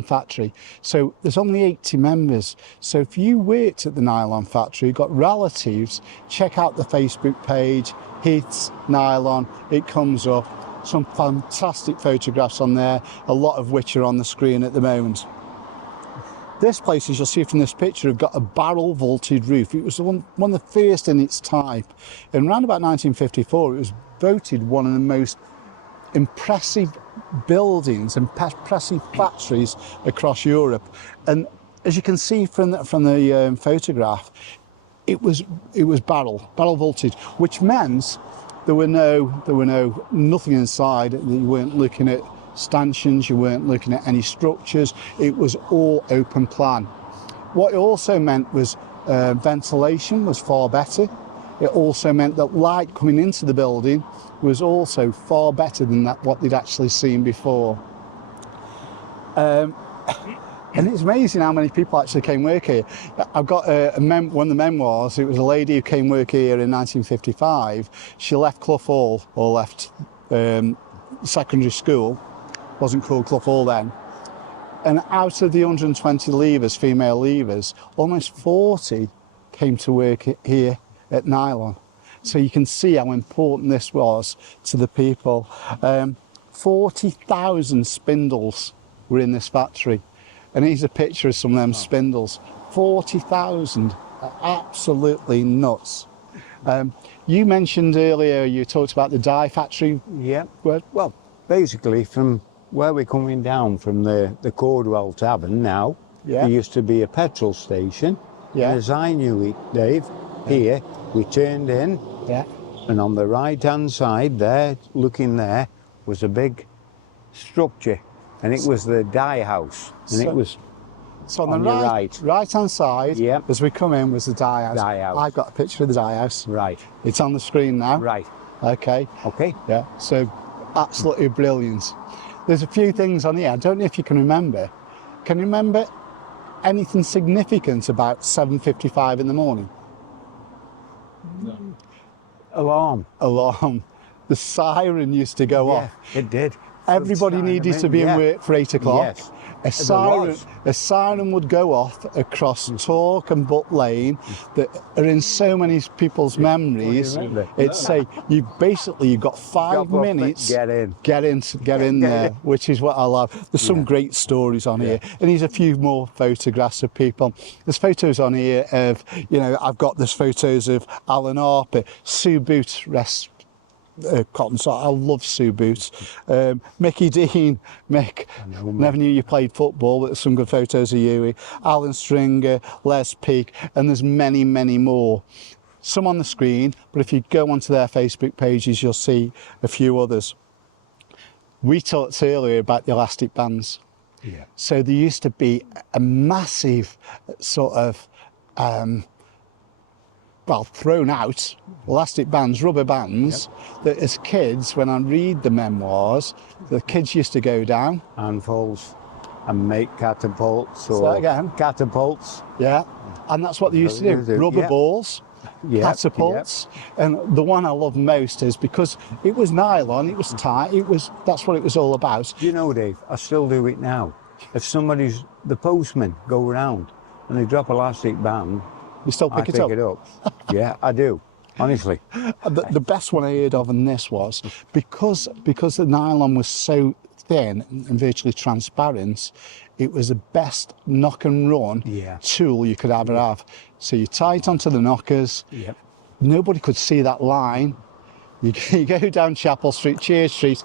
Factory. So there's only 80 members. So if you worked at the nylon factory, got relatives, check out the Facebook page, Heath's Nylon, it comes up. Some fantastic photographs on there, a lot of which are on the screen at the moment. This place, as you'll see from this picture, have got a barrel vaulted roof. It was one of the first in its type. And around about 1954, it was voted one of the most impressive buildings and impressive factories across Europe. And as you can see from the photograph, it was barrel vaulted, which meant there were nothing inside. You weren't looking at stanchions, you weren't looking at any structures. It was all open plan. What it also meant was ventilation was far better. It also meant that light coming into the building was also far better than what they'd actually seen before. And it's amazing how many people actually came work here. I've got one of the memoirs. It was a lady who came work here in 1955. She left Clough Hall, or left secondary school. Wasn't called Clough Hall then. And out of the 120 leavers, female leavers, almost 40 came to work here at Nylon. So you can see how important this was to the people. 40,000 spindles were in this factory. And here's a picture of some of them spindles. 40,000, absolutely nuts. You mentioned earlier, you talked about the dye factory. Yeah, well, basically from where we're coming down from the Cordwell Tavern now, there used to be a petrol station. Yeah. And as I knew it, Dave, here we turned in, and on the right-hand side there, looking there, was a big structure, and it was the dye house, and it was so on the right-hand side, as we come in, was the dye house. I've got a picture of the dye house. Right. It's on the screen now. Right. Okay. Okay. Yeah, so absolutely brilliant. There's a few things on here. I don't know if you can remember. Can you remember anything significant about 7:55 in the morning? No. Alarm. The siren used to go off. It did. Everybody needed to be in work for 8 o'clock. Yes. A siren would go off across Talke and Butt Lane that are in so many people's memories. It'd say you've got 5 minutes. Get in there, which is what I love. There's some great stories on here, and here's a few more photographs of people. There's photos on here of, I've got this photos of Alan Harper, Sue Boots cotton sock. I love Sue Boots. Mickey Dean, Mick, never knew you played football, but there's some good photos of you. Alan Stringer, Les Peake, and there's many, many more. Some on the screen, but if you go onto their Facebook pages, you'll see a few others. We talked earlier about the elastic bands. Yeah. So there used to be a massive sort of thrown out elastic bands, rubber bands, that as kids, when I read the memoirs, the kids used to go down. Handfuls and make catapults. Say that again. Catapults. Yeah, and that's what they used to do, rubber balls, catapults. And the one I love most is because it was nylon, it was tight, that's what it was all about. Do you know, Dave, I still do it now. If the postman go around and they drop elastic band, you still pick it up? Yeah, I do, honestly. The best one I heard of in this was, because the nylon was so thin and virtually transparent, it was the best knock and run tool you could ever have. So you tie it onto the knockers, nobody could see that line. You go down Chapel Street, Cheer Street,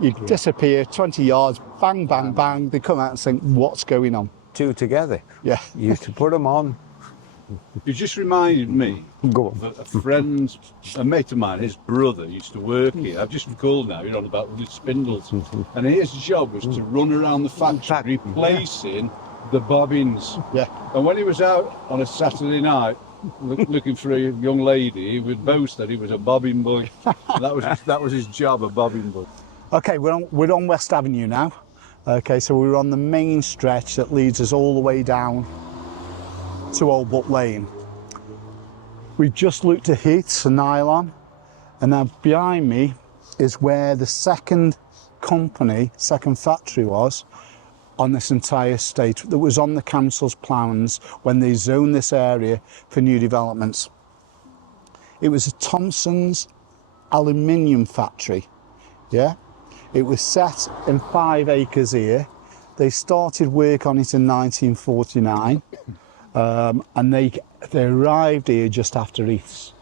you disappear 20 yards, bang, bang, bang. They come out and think, what's going on? Two together. Yeah. You used to put them on. You just reminded me Go on. that a mate of mine, his brother, used to work here. I've just recalled now, you're on about the spindles. And his job was to run around the factory replacing the bobbins. Yeah. And when he was out on a Saturday night looking for a young lady, he would boast that he was a bobbin boy. That was his job, a bobbin boy. Okay, we're on West Avenue now. Okay, so we're on the main stretch that leads us all the way down to Old Butt Lane. We just looked at Heath's and Nylon, and now behind me is where the second factory was on this entire estate that was on the council's plans when they zoned this area for new developments. It was a Thompson's aluminium factory, yeah? It was set in 5 acres here. They started work on it in 1949. And they arrived here just after Heath's,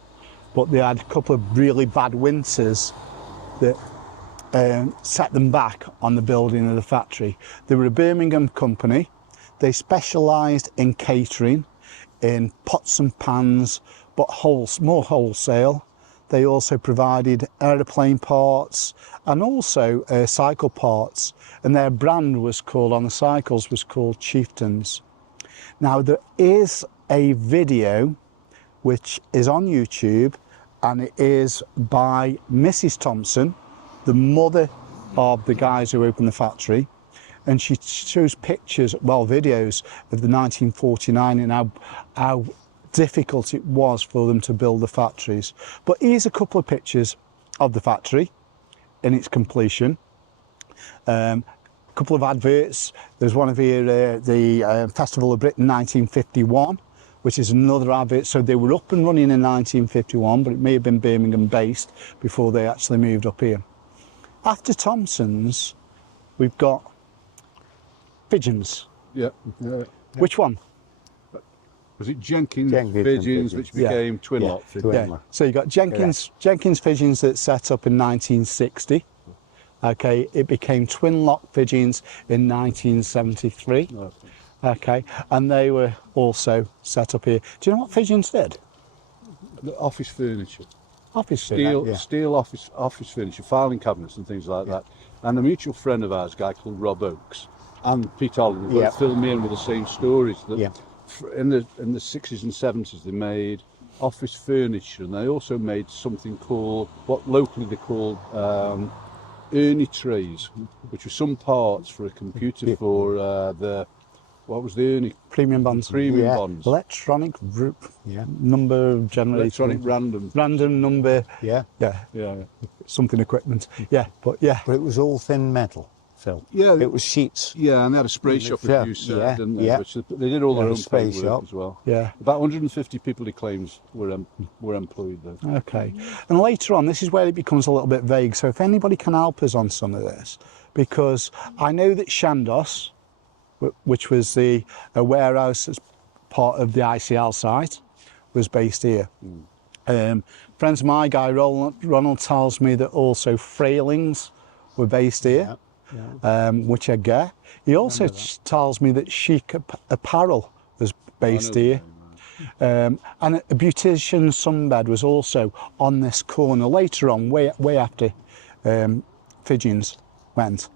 but they had a couple of really bad winters that set them back on the building of the factory. They were a Birmingham company. They specialised in catering, in pots and pans, but more wholesale. They also provided aeroplane parts and also cycle parts, and their brand was called, on the cycles, was called Chieftains. Now, there is a video which is on YouTube, and it is by Mrs. Thompson, the mother of the guys who opened the factory, and she shows pictures, well, videos of the 1949 and how difficult it was for them to build the factories. But here's a couple of pictures of the factory in its completion. Couple of adverts. There's one of here, the Festival of Britain 1951, which is another advert. So they were up and running in 1951, but it may have been Birmingham based before they actually moved up here. After Thompson's, we've got Pigeons. Yeah. Which one? Was it Jenkins Pigeons, Pigeons, which became Twin Lock? Yeah. So you got Jenkins Pigeons that set up in 1960. Okay, it became Twin Lock Pigeons in 1973. Okay, and they were also set up here. Do you know what Pigeons did? The office furniture. Steel office furniture, filing cabinets and things like that. And a mutual friend of ours, a guy called Rob Oakes, and Pete Oliver, both filled me in with the same stories. That in the 60s and 70s they made office furniture, and they also made something called, what locally they called Ernie trays, which were some parts for a computer for what was the Ernie? Premium bonds. Bonds. Electronic number generator. Electronic random. Random number. Yeah. Something equipment. But it was all thin metal, Phil. Yeah. It was sheets. Yeah, and they had a spray shop producer, didn't they? Which they did all their own paperwork as well. Yeah. About 150 people, he claims, were employed there. Okay. And later on, this is where it becomes a little bit vague. So if anybody can help us on some of this, because I know that Shandos, which was a warehouse as part of the ICL site, was based here. Friends of my guy, Ronald, tells me that also Frailings were based here, which I get. He also tells me that Chic Apparel was based here. And a beautician sunbed was also on this corner later on, way after Pigeons went.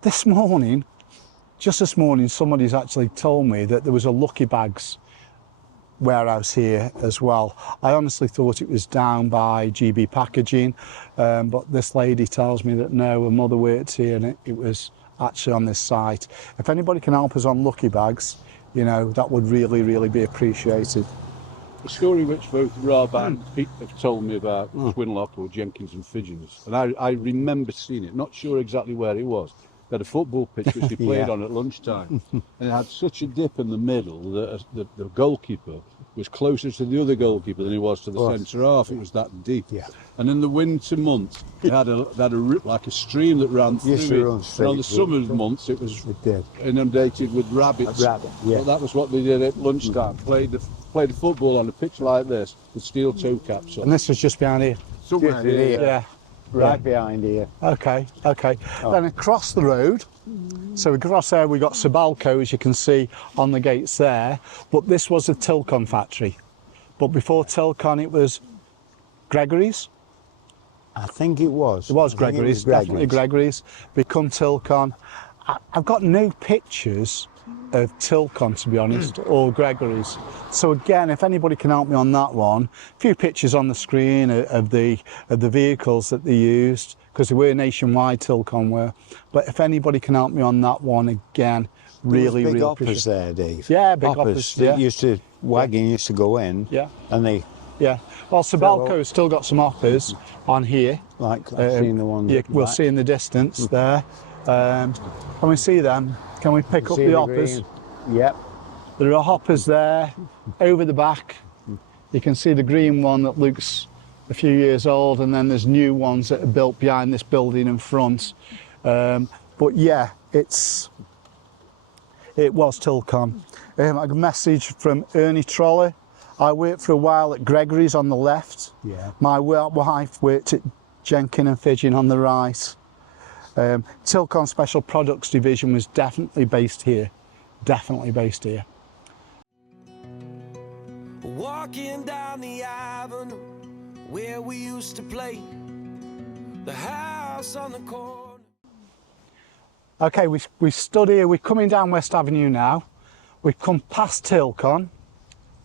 This morning, somebody's actually told me that there was a Lucky Bags warehouse here as well. I honestly thought it was down by GB Packaging, but this lady tells me that no, her mother worked here and it was actually on this site. If anybody can help us on Lucky Bags, you know, that would really, really be appreciated. A story which both Rob and Pete have told me about Twin Lock or Jenkins and Pigeons, and I remember seeing it, not sure exactly where it was. They had a football pitch which he played on at lunchtime, and it had such a dip in the middle that the goalkeeper was closer to the other goalkeeper than he was to the centre half. It was that deep. And in the winter months, it had like a stream that ran through it. And on the summer months, it was inundated with rabbits. Well, that was what they did at lunchtime. Played the played football on a pitch like this with steel toe caps on. And this was just behind here. Somewhere Just here. here. Yeah. Right behind here. Okay. Oh. Then across the road, so across there we got Sabalco, as you can see on the gates there, but this was a Tilcon factory. But before Tilcon it was Gregory's. I think it was. It was Gregory's, definitely Gregory's. Become Tilcon. I've got no pictures of Tilcon, to be honest, or Gregory's. So again, if anybody can help me on that one, a few pictures on the screen of the vehicles that they used, because they were nationwide, Tilcon were. But if anybody can help me on that one, again, really, big really hoppers there, Dave. Yeah, big hoppers. Yeah. Wagon used to go in. Yeah. And they. Yeah. Well, Sabalco's still got some hoppers on here. Like I've seen the ones. Yeah, we'll see in the distance there. Can we see them? Can we pick up the hoppers? Yep. There are hoppers there over the back. You can see the green one that looks a few years old, and then there's new ones that are built behind this building in front. But yeah, it was Tilcon. A message from Ernie Troller. I worked for a while at Gregory's on the left. Yeah. My wife worked at Jenkin and Fidgin on the right. Tilcon Special Products Division was definitely based here. Definitely based here. Walking down the avenue where we used to play, the house on the corner. Okay, we stood here, we're coming down West Avenue now. We've come past Tilcon,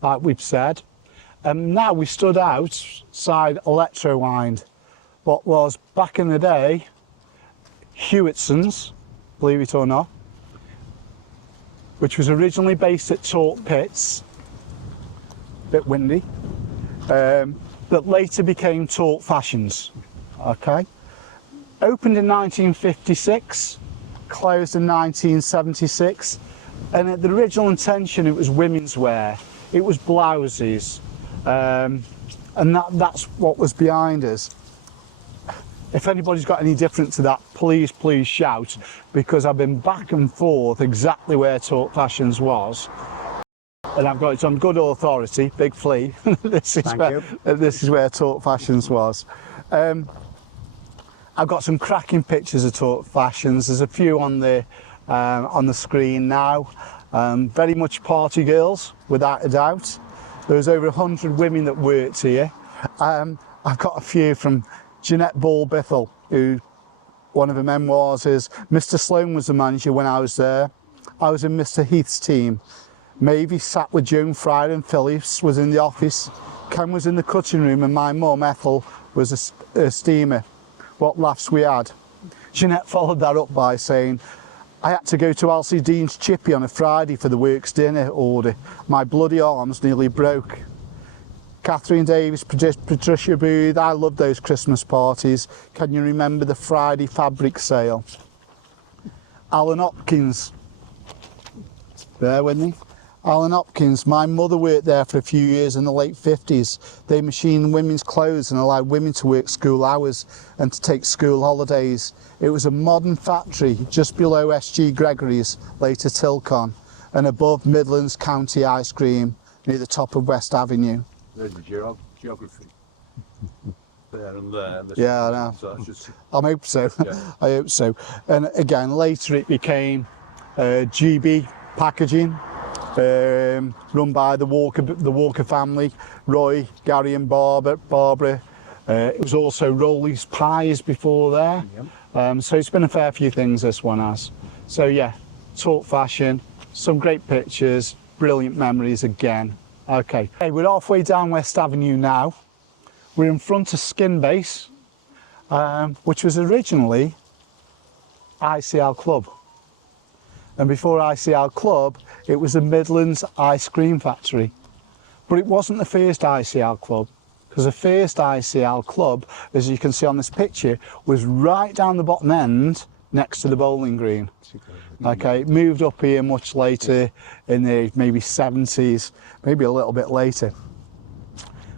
like we've said. And now we stood outside Electrowind, what was back in the day Hewitson's, believe it or not, which was originally based at Talke Pits, bit windy, that later became Talke Fashions. Okay, opened in 1956, closed in 1976, and at the original intention it was women's wear, it was blouses, and that's what was behind us. If anybody's got any different to that, please shout, because I've been back and forth exactly where Talke Fashions was, and I've got it on good authority, big flea. This is where Talke Fashions was. I've got some cracking pictures of Talke Fashions. There's a few on the screen now. Very much party girls, without a doubt. There was over 100 women that worked here. I've got a few from Jeanette Ball-Bithell, who one of her memoirs is, Mr. Sloan was the manager when I was there. I was in Mr. Heath's team. Mavis sat with Joan Fryer and Phillips was in the office. Ken was in the cutting room, and my mum, Ethel, was a steamer. What laughs we had. Jeanette followed that up by saying, I had to go to Elsie Dean's Chippy on a Friday for the works dinner order. My bloody arms nearly broke. Catherine Davis, Patricia Booth, I love those Christmas parties. Can you remember the Friday fabric sale? Alan Hopkins, bear with me. Alan Hopkins, my mother worked there for a few years in the late 50s. They machined women's clothes and allowed women to work school hours and to take school holidays. It was a modern factory just below SG Gregory's, later Tilcon, and above Midlands County Ice Cream near the top of West Avenue. There's the geography. There and there. Yeah, I know. So just, I hope so. Yeah. I hope so. And again, later it became GB Packaging, run by the Walker family, Roy, Gary and Barbara. It was also Rowley's Pies before there. Yep. So it's been a fair few things, this one has. So yeah, Talke Fashion, some great pictures, brilliant memories again. Okay, we're halfway down West Avenue now. We're in front of Skin Base, which was originally ICL Club. And before ICL Club, it was the Midlands Ice Cream Factory. But it wasn't the first ICL Club, because the first ICL Club, as you can see on this picture, was right down the bottom end next to the bowling green. Okay, it moved up here much later in the maybe 70s, maybe a little bit later.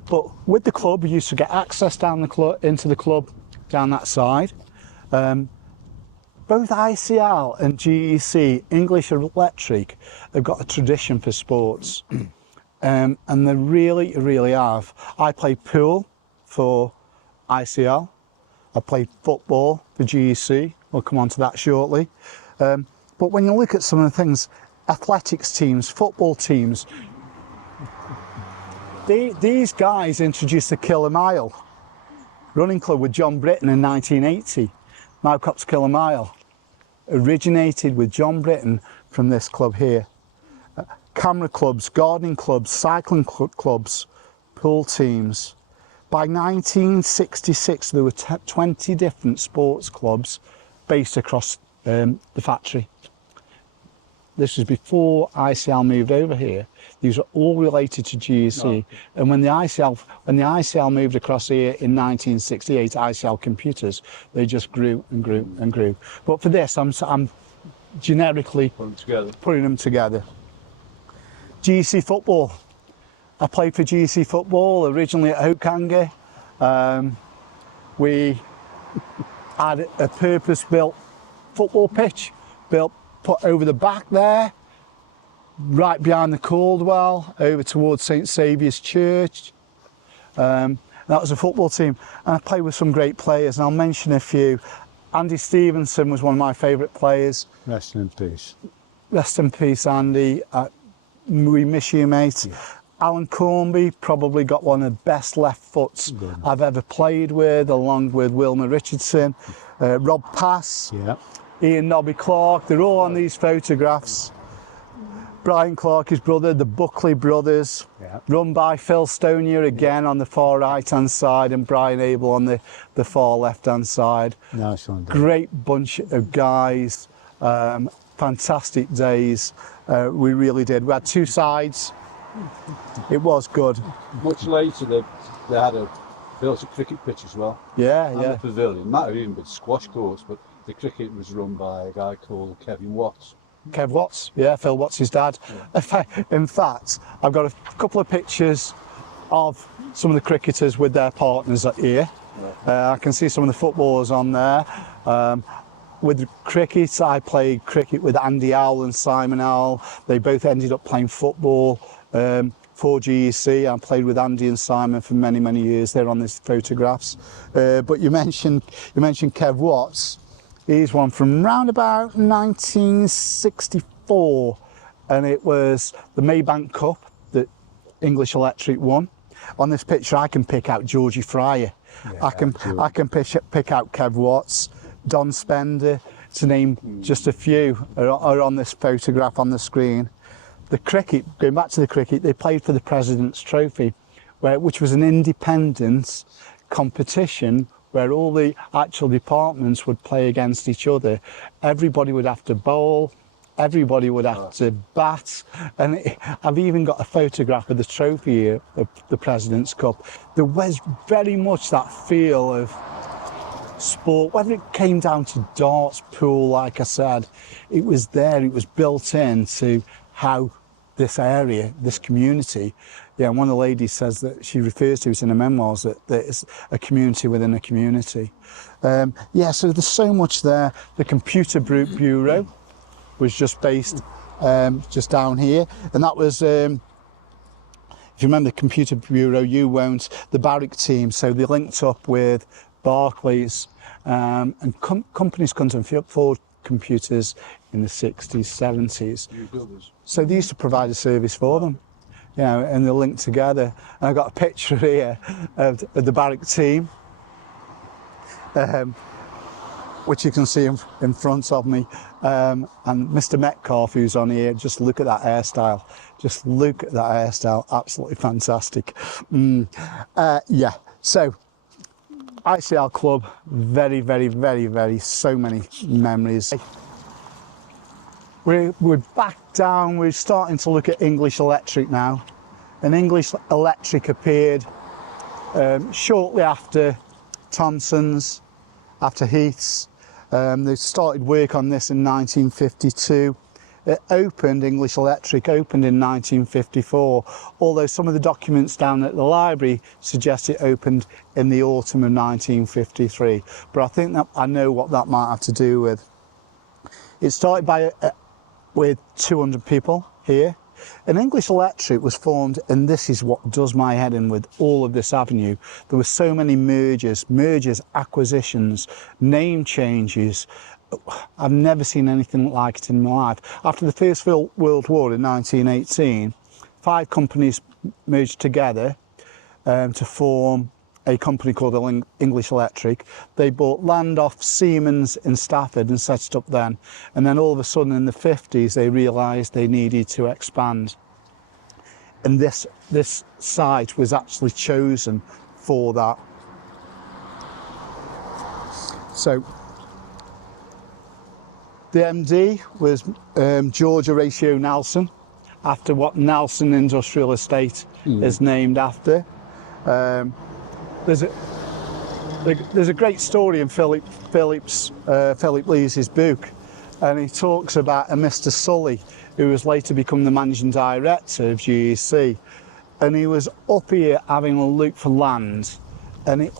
But with the club, we used to get access down the club, into the club, down that side. Both ICL and GEC, English Electric, have got a tradition for sports. and they really, really have. I played pool for ICL. I played football for GEC. We'll come on to that shortly. But when you look at some of the things, athletics teams, football teams, these guys introduced the Killer Mile running club with John Britton in 1980. Malcops Killer Mile originated with John Britton from this club here. Camera clubs, gardening clubs, cycling clubs, pool teams. By 1966, there were 20 different sports clubs based across the factory. This was before ICL moved over here. These are all related to GEC. And when the ICL moved across here in 1968, ICL Computers, they just grew and grew and grew. But for this, I'm generically putting them together. GEC football. I played for GEC football originally at Oakhanger. We had a purpose-built football pitch put over the back there, right behind the Caldwell, over towards St Saviour's Church. That was a football team, and I played with some great players, and I'll mention a few. Andy Stevenson was one of my favourite players. Rest in peace. Rest in peace, Andy. We miss you, mate. Yeah. Alan Cornby probably got one of the best left foots I've ever played with, along with Wilmer Richardson, Rob Pass, Ian Nobby Clark. They're all on these photographs. Brian Clark, his brother, the Buckley brothers, run by Phil Stonier again on the far right-hand side, and Brian Abel on the far left-hand side. Nice one, Dave. Great bunch of guys, fantastic days. We really did. We had two sides. It was good. Much later, they had built a cricket pitch as well. And a pavilion. Might have even been squash courts, but the cricket was run by a guy called Kevin Watts. Kev Watts, Phil Watts, his dad. In fact, I've got a couple of pictures of some of the cricketers with their partners here. I can see some of the footballers on there. With the cricket, I played cricket with Andy Owl and Simon Owl. They both ended up playing football for GEC. I played with Andy and Simon for many, many years. They're on these photographs. But you mentioned Kev Watts. He's one from round about 1964, and it was the Maybank Cup that English Electric won. On this picture, I can pick out Georgie Fryer. I can pick out Kev Watts, Don Spender, to name just a few, are on this photograph on the screen. The cricket, going back to the cricket, they played for the President's Trophy, which was an independence competition where all the actual departments would play against each other. Everybody would have to bowl, everybody would have to bat, and I've even got a photograph of the trophy here, of the President's Cup. There was very much that feel of sport, whether it came down to darts, pool, like I said, it was there, it was built into how this area, this community, one of the ladies says that she refers to it in her memoirs, that it's a community within a community. So there's so much there. The Computer Bureau was just based just down here, and that was, if you remember the Computer Bureau, you won't, the Barrick team, so they linked up with Barclays, and companies couldn't afford computers in the 60s, 70s. So they used to provide a service for them, and they're linked together. And I've got a picture here of the Barrick team, which you can see in front of me. And Mr. Metcalf, who's on here, just look at that hairstyle. Just look at that hairstyle, absolutely fantastic. So ICL Club, very, very, very, very, so many memories. We're back down, we're starting to look at English Electric now. And English Electric appeared shortly after Thompson's, after Heath's. They started work on this in 1952. English Electric opened in 1954, although some of the documents down at the library suggest it opened in the autumn of 1953. But I think that I know what that might have to do with. It started with 200 people here. And English Electric was formed, and this is what does my head in with all of this avenue. There were so many mergers, acquisitions, name changes. I've never seen anything like it in my life. After the First World War in 1918, 5 companies merged together to form a company called English Electric. They bought land off Siemens in Stafford and set it up then. And then all of a sudden in the 50s, they realised they needed to expand. And this site was actually chosen for that. So the MD was George Horatio Nelson, after what Nelson Industrial Estate is named after. There's a great story in Philip Lees's book, and he talks about a Mr. Sully, who was later become the managing director of GEC, and he was up here having a look for land, and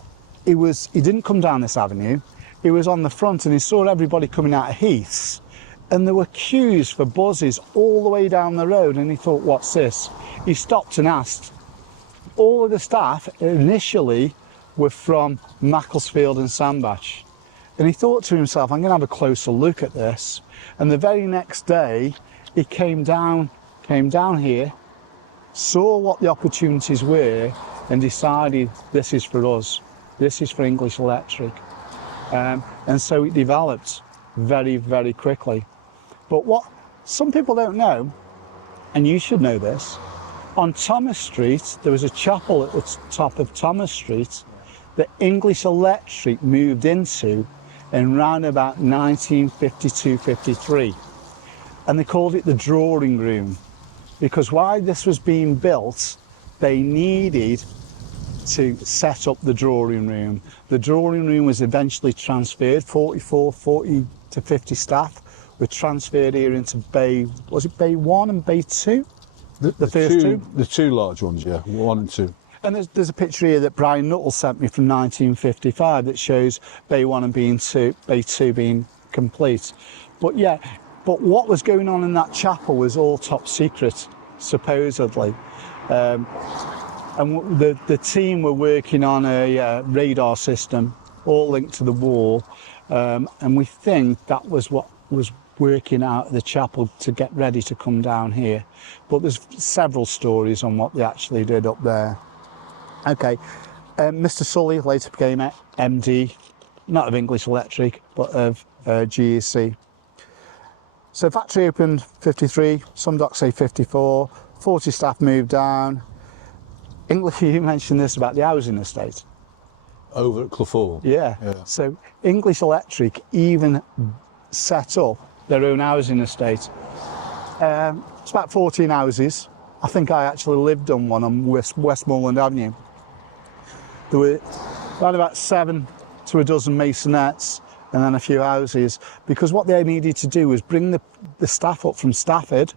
he didn't come down this avenue. He was on the front, and he saw everybody coming out of Heaths, and there were queues for buses all the way down the road, and he thought, what's this? He stopped and asked. All of the staff initially were from Macclesfield and Sandbach. And he thought to himself, I'm going to have a closer look at this. And the very next day, he came down here, saw what the opportunities were, and decided this is for us. This is for English Electric. And so it developed very, very quickly. But what some people don't know, and you should know this, on Thomas Street, there was a chapel at the top of Thomas Street that English Electric moved into in round about 1952-53. And they called it the drawing room, because while this was being built, they needed to set up the drawing room. The drawing room was eventually transferred, 40 to 50 staff were transferred here into Bay 1 and Bay 2? The first two? The 2 large ones, yeah, 1 and 2. And there's a picture here that Brian Nuttall sent me from 1955 that shows Bay 1 and Bay 2 being complete. But what was going on in that chapel was all top secret, supposedly. And the team were working on a radar system, all linked to the wall, and we think that was what was working out of the chapel to get ready to come down here. But there's several stories on what they actually did up there. Okay, Mr. Sully later became MD, not of English Electric, but of GEC. So factory opened 53, some docs say 54, 40 staff moved down. English, you mentioned this about the housing estate. Over at Clough. Yeah. So English Electric even set up their own housing estate. It's about 14 houses. I think I actually lived on one on Westmoreland Avenue. There were around about 7 to a dozen masonettes and then a few houses, because what they needed to do was bring the staff up from Stafford,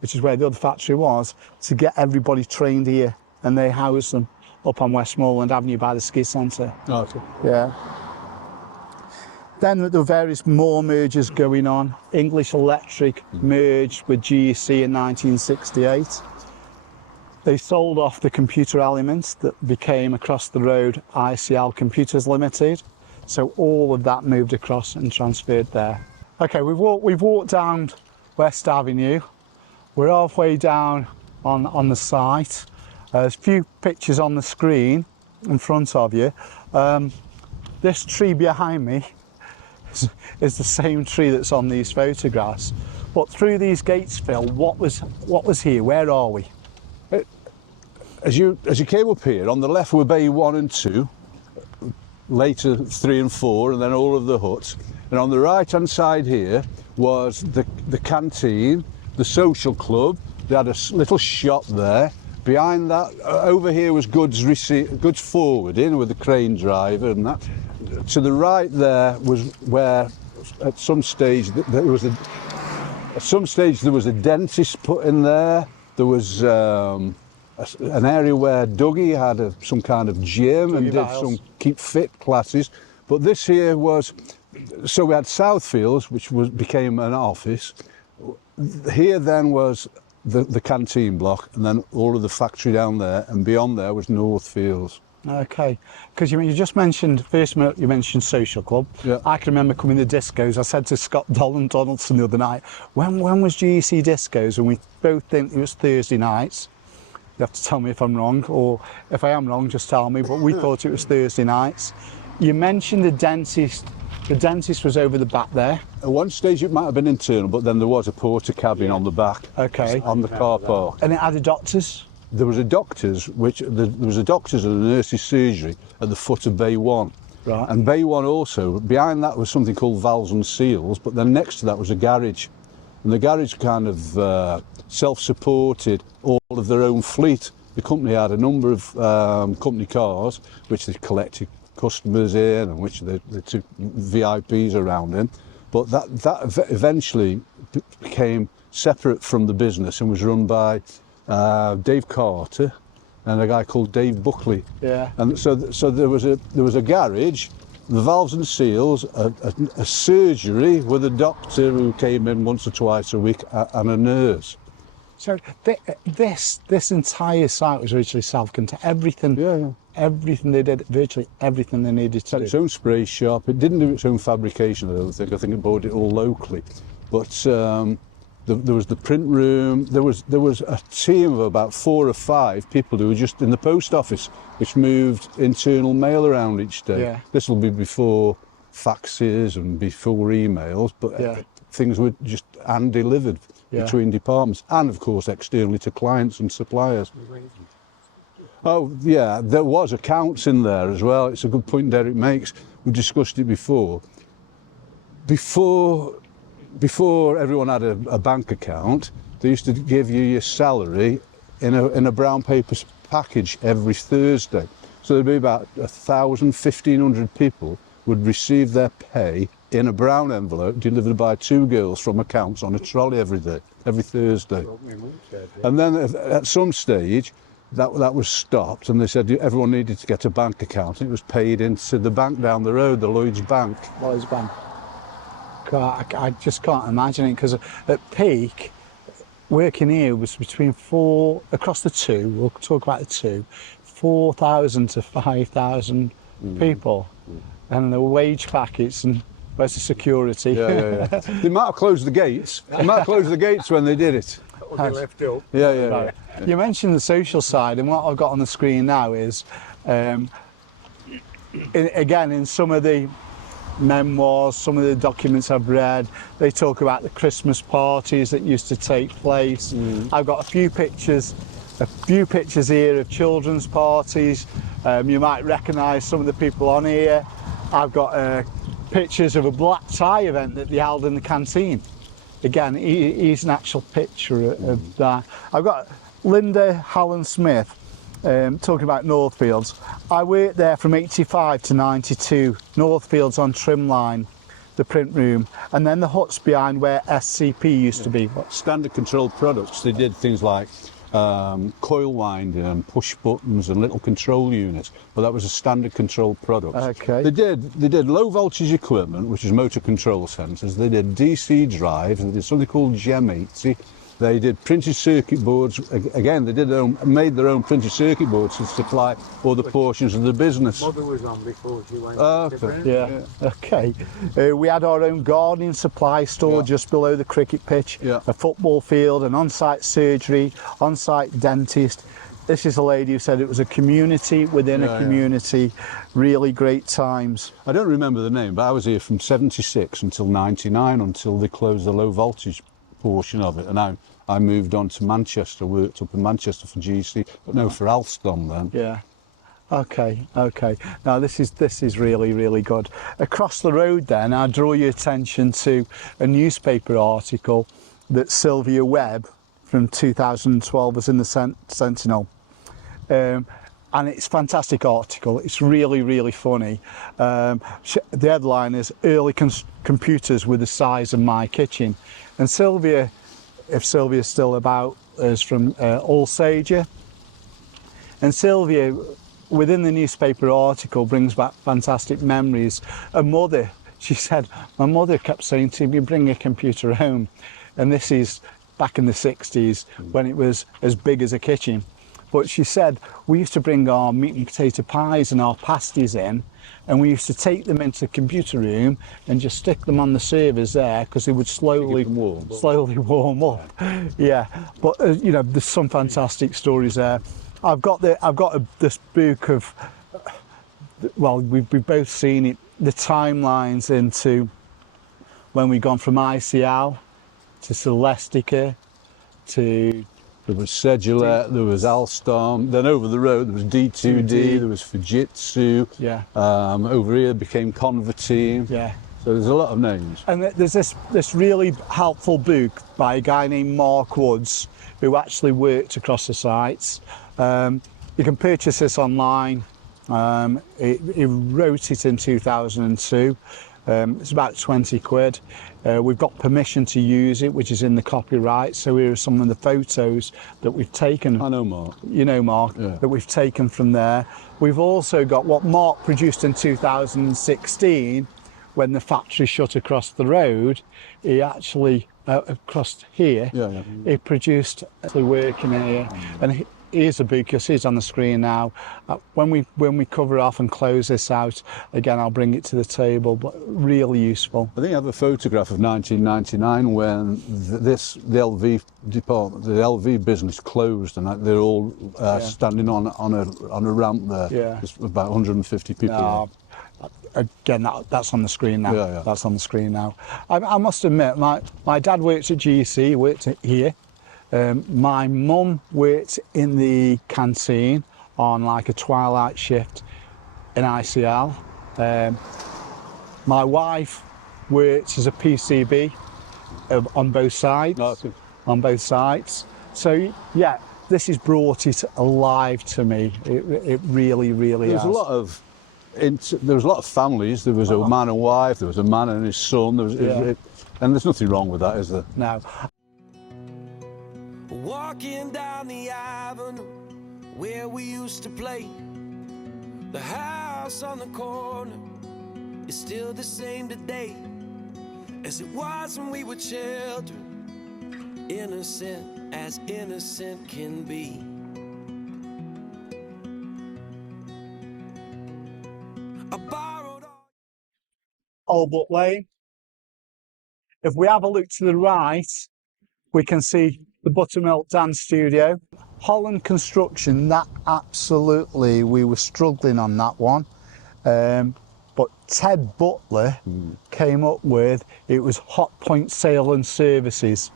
which is where the other factory was, to get everybody trained here, and they housed them up on Westmoreland Avenue by the ski centre. Oh, okay. Yeah. Then there were various more mergers going on. English Electric merged with GEC in 1968. They sold off the computer elements that became across the road ICL Computers Limited. So all of that moved across and transferred there. Okay, we've walked down West Avenue. We're halfway down on the site. There's a few pictures on the screen in front of you. This tree behind me is the same tree that's on these photographs. But through these gates, Phil, what was here? Where are we? As you came up here, on the left were Bay 1 and 2, later 3 and 4, and then all of the huts. And on the right-hand side here was the canteen, the social club. They had a little shop there. Behind that, over here was goods forwarding with the crane driver and that. To the right there was where, at some stage, there was a dentist put in there. There was an area where Dougie had some kind of gym and did some keep fit classes. But this here was, so we had Southfields, which became an office. Here then was the canteen block, and then all of the factory down there, and beyond there was Northfields. Okay, because you just mentioned, first you mentioned social club. Yeah. I can remember coming to discos. I said to Scott Donaldson the other night, when was GEC discos? And we both think it was Thursday nights. You have to tell me if I'm wrong, or if I am wrong, just tell me, but we thought it was Thursday nights. You mentioned the dentist. The dentist was over the back there. At one stage it might have been internal, but then there was a porter cabin on the back. Okay. On the car park. And it had a doctor's? There was a doctor's, there was a doctor's and a nurse's surgery at the foot of Bay 1. Right. And Bay 1 also, behind that was something called Valves and Seals, but then next to that was a garage. And the garage kind of self-supported all of their own fleet. The company had a number of company cars, which they collected customers in and which they took VIPs around in. But that eventually became separate from the business and was run by Dave Carter and a guy called Dave Buckley. Yeah. And so there was a garage, the Valves and Seals, a surgery with a doctor who came in once or twice a week, and a nurse. So this entire site was originally self-contained. Everything. Yeah. Everything they did, virtually everything they needed to It had do. its own spray shop. It didn't do its own fabrication, I don't think. I think it bought it all locally. But there was the print room. There was a team of about 4 or 5 people who were just in the post office, which moved internal mail around each day. Yeah. This will be before faxes and before emails, but Yeah. things were just hand delivered between departments, and of course externally to clients and suppliers. Oh yeah, there was accounts in there as well. It's a good point Derek makes. We discussed it before. Before everyone had a bank account, they used to give you your salary in a brown paper package every Thursday. So there'd be about 1,000, 1,500 people would receive their pay in a brown envelope delivered by 2 girls from accounts on a trolley every day, every Thursday. And then at some stage, that was stopped, and they said everyone needed to get a bank account, and it was paid into the bank down the road, the Lloyds Bank. Lloyds Bank. I just can't imagine it, because at peak, working here was between 4, across the 2, we'll talk about the 2, 4,000 to 5,000 people, and the wage packets and where's the security? Yeah. They might have closed the gates. They might have closed the gates when they did it. They left up. Yeah. Right. You mentioned the social side, and what I've got on the screen now is, again, in some of the memoirs, some of the documents I've read, they talk about the Christmas parties that used to take place. I've got a few pictures here of children's parties. You might recognise some of the people on here. I've got pictures of a black tie event that they held in the canteen. Again, he's an actual picture of that. I've got Linda Hallen Smith talking about Northfields. I worked there from 85 to 92, Northfields on Trimline, the print room, and then the huts behind where SCP used to be. Standard controlled products. They did things like coil winding and push buttons and little control units, but that was a standard controlled product. Okay. They did low voltage equipment, which is motor control sensors. They did DC drives. They did something called Gem 80. They did printed circuit boards. Again, they made their own printed circuit boards to supply all the portions of the business. Mother was on before she went. Yeah. Okay. We had our own gardening supply store just below the cricket pitch, a football field, an on-site surgery, on-site dentist. This is a lady who said it was a community within a community. Really great times. I don't remember the name, but I was here from 76 until 99, until they closed the low voltage portion of it, and I moved on to Manchester, worked up in Manchester for GC, but no, for Alstom then. Yeah. Okay. Now this is really good. Across the road then, I draw your attention to a newspaper article that Sylvia Webb from 2012 was in the Sentinel. And it's a fantastic article. It's really funny. The headline is "Early Computers Were the Size of My Kitchen," and Sylvia, if Sylvia's still about, is from Alsager. And Sylvia, within the newspaper article, brings back fantastic memories. Her mother, she said, my mother kept saying to me, "Bring a computer home," and this is back in the 60s when it was as big as a kitchen. But she said we used to bring our meat and potato pies and our pasties in, and we used to take them into the computer room and just stick them on the servers there because they would slowly warm up. Yeah, but you know, there's some fantastic stories there. I've got this book of, well, we've both seen it, the timelines into when we've gone from ICL to Celestica to... There was Sedula, there was Alstom, then over the road there was D2D, there was Fujitsu, yeah. Over here became Converteam. Yeah. So there's a lot of names. And there's this really helpful book by a guy named Mark Woods who actually worked across the sites. You can purchase this online. He wrote it in 2002. It's about 20 quid. We've got permission to use it, which is in the copyright. So here are some of the photos that we've taken. I know Mark. You know Mark, yeah. That we've taken from there. We've also got what Mark produced in 2016 when the factory shut across the road. He actually, across here, he produced actually working here. And here's a book, because he's on the screen now. When we cover off and close this out, again, I'll bring it to the table, but really useful. I think I have a photograph of 1999 when the LV department, the LV business closed, and they're all standing on a ramp there. Yeah. There's about 150 people there. Again, that's on the screen now. Yeah. That's on the screen now. I must admit, my dad worked at GC, worked here. My mum worked in the canteen on like a twilight shift in ICL. My wife worked as a PCB on both sides. On both sides. So yeah, this has brought it alive to me. It really, really has. There was a lot of families. There was a man and wife. There was a man and his son. And there's nothing wrong with that, is there? No. Walking down the avenue where we used to play, the house on the corner is still the same today as it was when we were children, innocent as innocent can be. I borrowed Old Butt Lane. If we have a look to the right, we can see the Buttermilk Dance Studio. Holland Construction, that absolutely, we were struggling on that one. But Ted Butler came up with, it was Hot Point Sale and Services.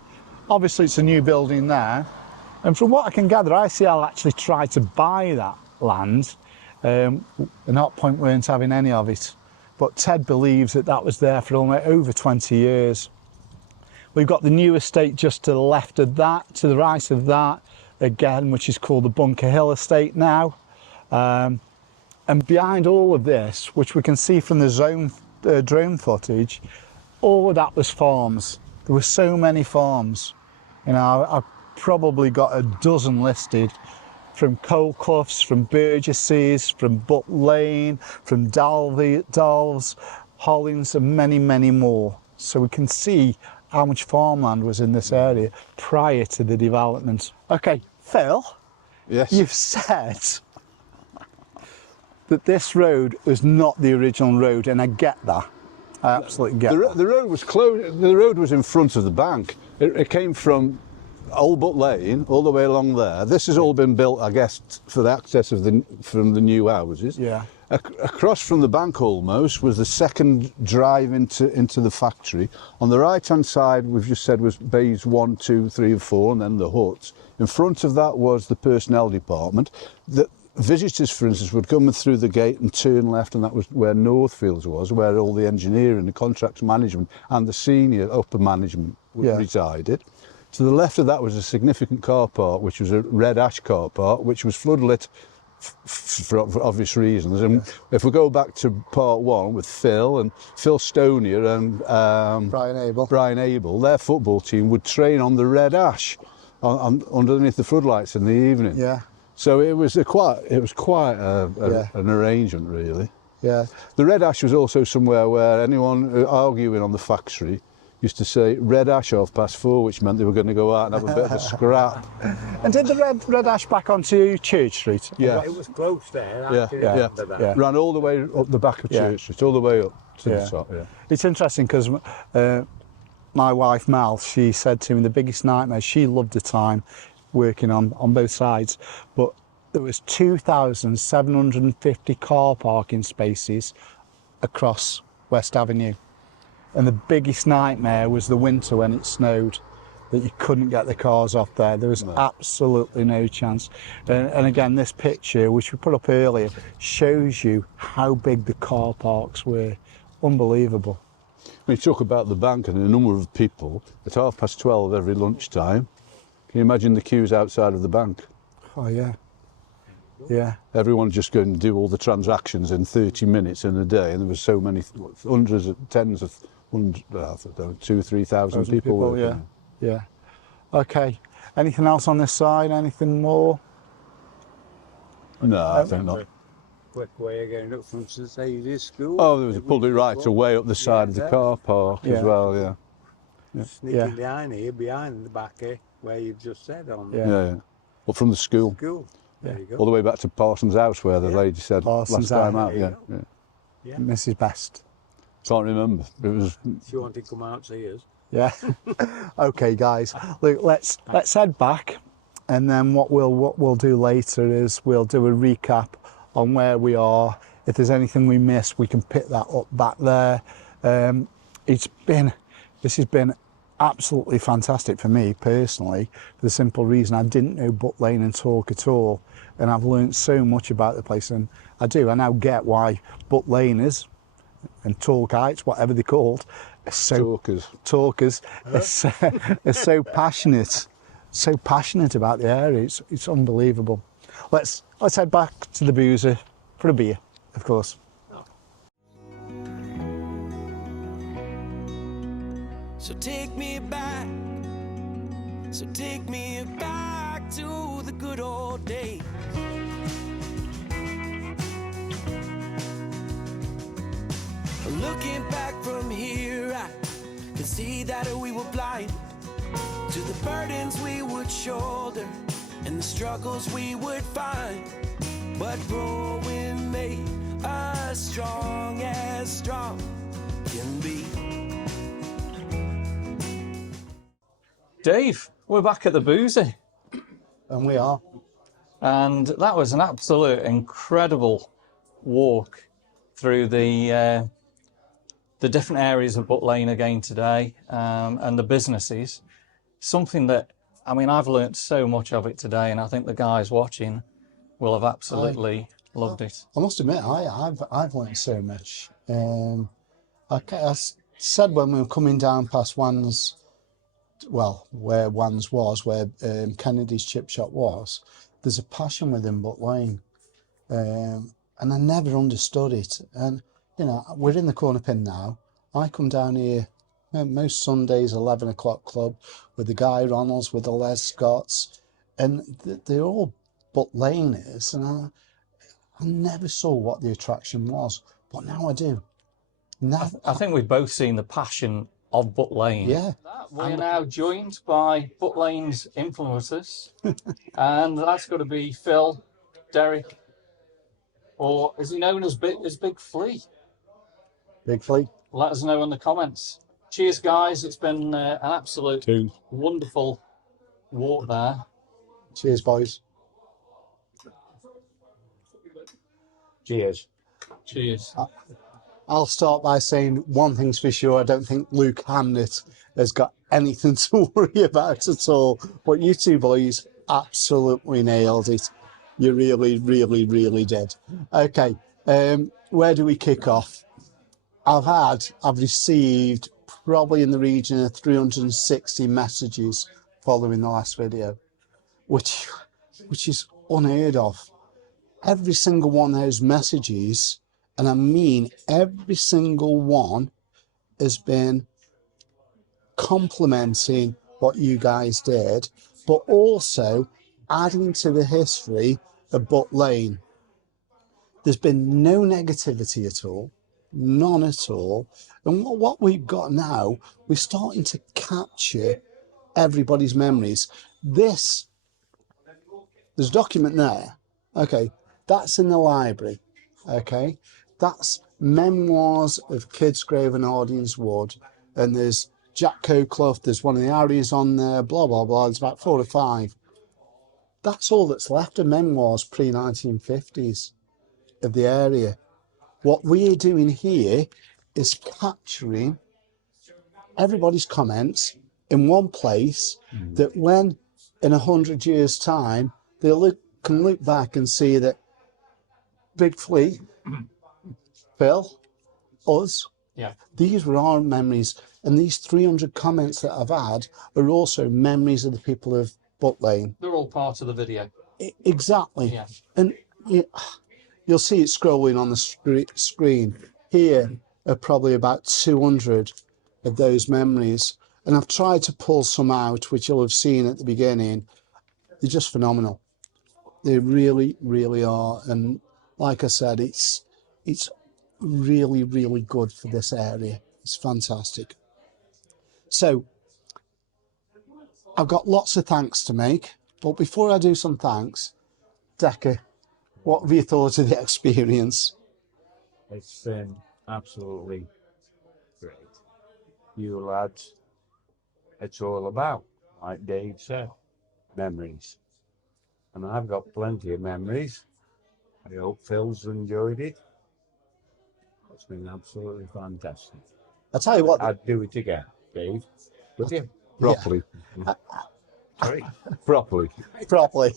Obviously it's a new building there. And from what I can gather, ICL actually tried to buy that land. And Hot Point weren't having any of it. But Ted believes that was there for almost over 20 years. We've got the new estate just to the left of that, to the right of that, again, which is called the Bunker Hill Estate now. And behind all of this, which we can see from the drone footage, all of that was farms. There were so many farms. You know, I've probably got a dozen listed, from Coalcloughs, from Burgesses, from Butt Lane, from Dalves, Hollins, and many, many more. So we can see how much farmland was in this area prior to the development. Okay, Phil, yes, you've said that this road was not the original road, and I get that. I absolutely get that. The road was closed. The road was in front of the bank. It came from Old Butt Lane all the way along there. This has all been built, I guess, for the access from the new houses. Yeah. Across from the bank almost was the second drive into the factory. On the right hand side, we've just said, was bays 1, 2, 3 and 4, and then the huts. In front of that was the personnel department. The visitors, for instance, would come through the gate and turn left, and that was where Northfields was, where all the engineering, the contracts management and the senior upper management resided. To the left of that was a significant car park, which was a red ash car park, which was floodlit for obvious reasons. And if we go back to part 1 with Phil Stonier and Brian Abel, their football team would train on the red ash underneath the floodlights in the evening. Yeah. So it was quite an arrangement, really. Yeah. The red ash was also somewhere where anyone arguing on the factory used to say red ash 4:30, which meant they were going to go out and have a bit of a scrap. And did the red ash back onto Church Street? Yeah, It was close there. I yeah, can yeah. remember that. Yeah. Ran all the way up the back of Yeah. Church Street, all the way up to Yeah. the top. Yeah. It's interesting because my wife Mal, she said to me the biggest nightmare, she loved the time working on both sides, but there was 2,750 car parking spaces across West Avenue. And the biggest nightmare was the winter when it snowed, that you couldn't get the cars off there. There was absolutely no chance. And again, this picture, which we put up earlier, shows you how big the car parks were. Unbelievable. When you talk about the bank and the number of people, at 12:30 every lunchtime, can you imagine the queues outside of the bank? Oh yeah, yeah. Everyone just going to do all the transactions in 30 minutes in a day, and there was so many, hundreds of, tens of, hundreds, 2,000-3,000 people working. Yeah, yeah. Okay. Anything else on this side? Anything more? No, I think not. Quick way of getting up from St Saviour's School. Oh, there was a pulled it right away up the side of the car park Yeah. as well, yeah. Sneaking Yeah. behind here, behind the back here, where you've just said on Yeah. Yeah, yeah. Up from the school, school. There you go. all the way back to Parsons' house where the lady said Parsons' last time house. out, yeah, There you yeah. Yeah. Mrs. Best. Can't remember. It was, She wanted to come out and see us. Yeah. Okay, guys. Look, let's head back, and then what we'll do later is we'll do a recap on where we are. If there's anything we missed, we can pick that up back there. This has been absolutely fantastic for me personally, for the simple reason I didn't know Butt Lane and Talke at all, and I've learned so much about the place, and I now get why Butt Laners and Talkeites, whatever they're called, are so talkers are so passionate about the area. It's unbelievable. Let's head back to the boozer for a beer, of course. So take me back to the good old days. Looking back from here, I can see that we were blind to the burdens we would shoulder and the struggles we would find. But growing made us strong as strong can be. Dave, we're back at the boozy, And we are. and that was an absolute incredible walk through the different areas of Butt Lane again today, and the businesses. Something that, I mean, I've learnt so much of it today, and I think the guys watching will have absolutely loved it. I must admit, I've learned so much. I said when we were coming down past Wan's, well, where Wan's was, where Kennedy's chip shop was, there's a passion within Butt Lane, and I never understood it. And you know, we're in the corner pin now. I come down here most Sundays, 11 o'clock club, with the Guy Ronalds, with the Les Scotts, and they're all Butt Laners, and I never saw what the attraction was, but now I do. Now, I think we've both seen the passion of Butt Lane. yeah. We're now joined by Butt Lane's influencers, and that's got to be Phil, Derek, or is he known as Big Flea? Big Flea. Let us know in the comments. Cheers, guys. It's been an absolute wonderful walk there. Cheers, boys. Cheers. Cheers. I'll start by saying one thing's for sure. I don't think Luke Hamnett has got anything to worry about at all. But you two boys absolutely nailed it. You really, really, really did. Okay, where do we kick off? I've received probably in the region of 360 messages following the last video, which is unheard of. Every single one of those messages, and I mean every single one, has been complimenting what you guys did, but also adding to the history of Butt Lane. There's been no negativity at all. none at all. And what we've got now, we're starting to capture everybody's memories. There's a document there, okay, that's in the library, okay, that's Memoirs of Kidsgrove and Audience Wood, and there's Jack Coclough, there's one of the Harrys on there, blah blah blah, there's about 4 or 5. That's all that's left of memoirs pre-1950s of the area. What we're doing here is capturing everybody's comments in one place, that when in 100 years time they can look back and see that Big Flea, Phil, us, Yeah. these were our memories, and these 300 comments that I've had are also memories of the people of Butt Lane. They're all part of the video. Exactly. Yeah. And you'll see it scrolling on the screen. Here are probably about 200 of those memories. And I've tried to pull some out, which you'll have seen at the beginning. They're just phenomenal. They really, really are. And like I said, it's really, really good for this area. It's fantastic. So I've got lots of thanks to make. But before I do some thanks, Decker, what have you thought of the experience? It's absolutely great. You lads, it's all about, like Dave said, memories. And I've got plenty of memories. I hope Phil's enjoyed it. It's been absolutely fantastic. I'll tell you what. I'd do it again, Dave. Would you? Yeah. Properly. Sorry? Properly. Properly.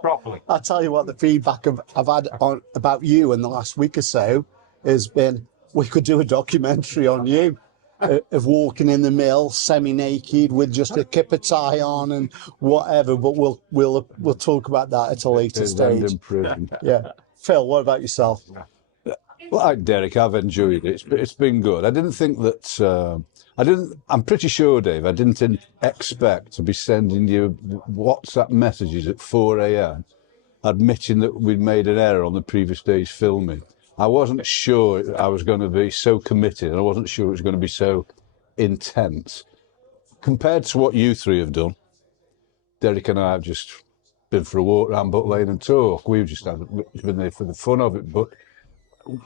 Properly. I'll tell you what, the feedback I've had about you in the last week or so has been, we could do a documentary on you of walking in the mill semi-naked with just a kipper tie on and whatever, but we'll talk about that at a later stage. Yeah. Phil, what about yourself? Like Derek, I've enjoyed it. It's been good. I didn't think that. I'm pretty sure, Dave, I didn't expect to be sending you WhatsApp messages at 4 a.m. admitting that we'd made an error on the previous day's filming. I wasn't sure I was going to be so committed, and I wasn't sure it was going to be so intense. Compared to what you three have done, Derek and I have just been for a walk around Butt Lane and Talke. We've just been there for the fun of it, but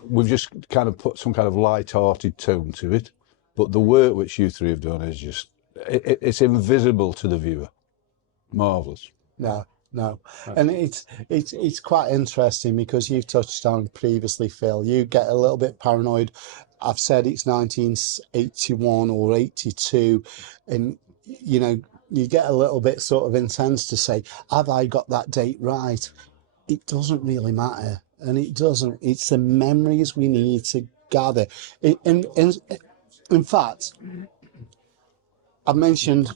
we've just kind of put some kind of light-hearted tone to it. But the work which you three have done is just, it's invisible to the viewer. Marvellous. No. And it's quite interesting because you've touched on previously, Phil, you get a little bit paranoid. I've said it's 1981 or 82, and you get a little bit sort of intense to say, have I got that date right? It doesn't really matter, and it doesn't. It's the memories we need to gather. In fact, I've mentioned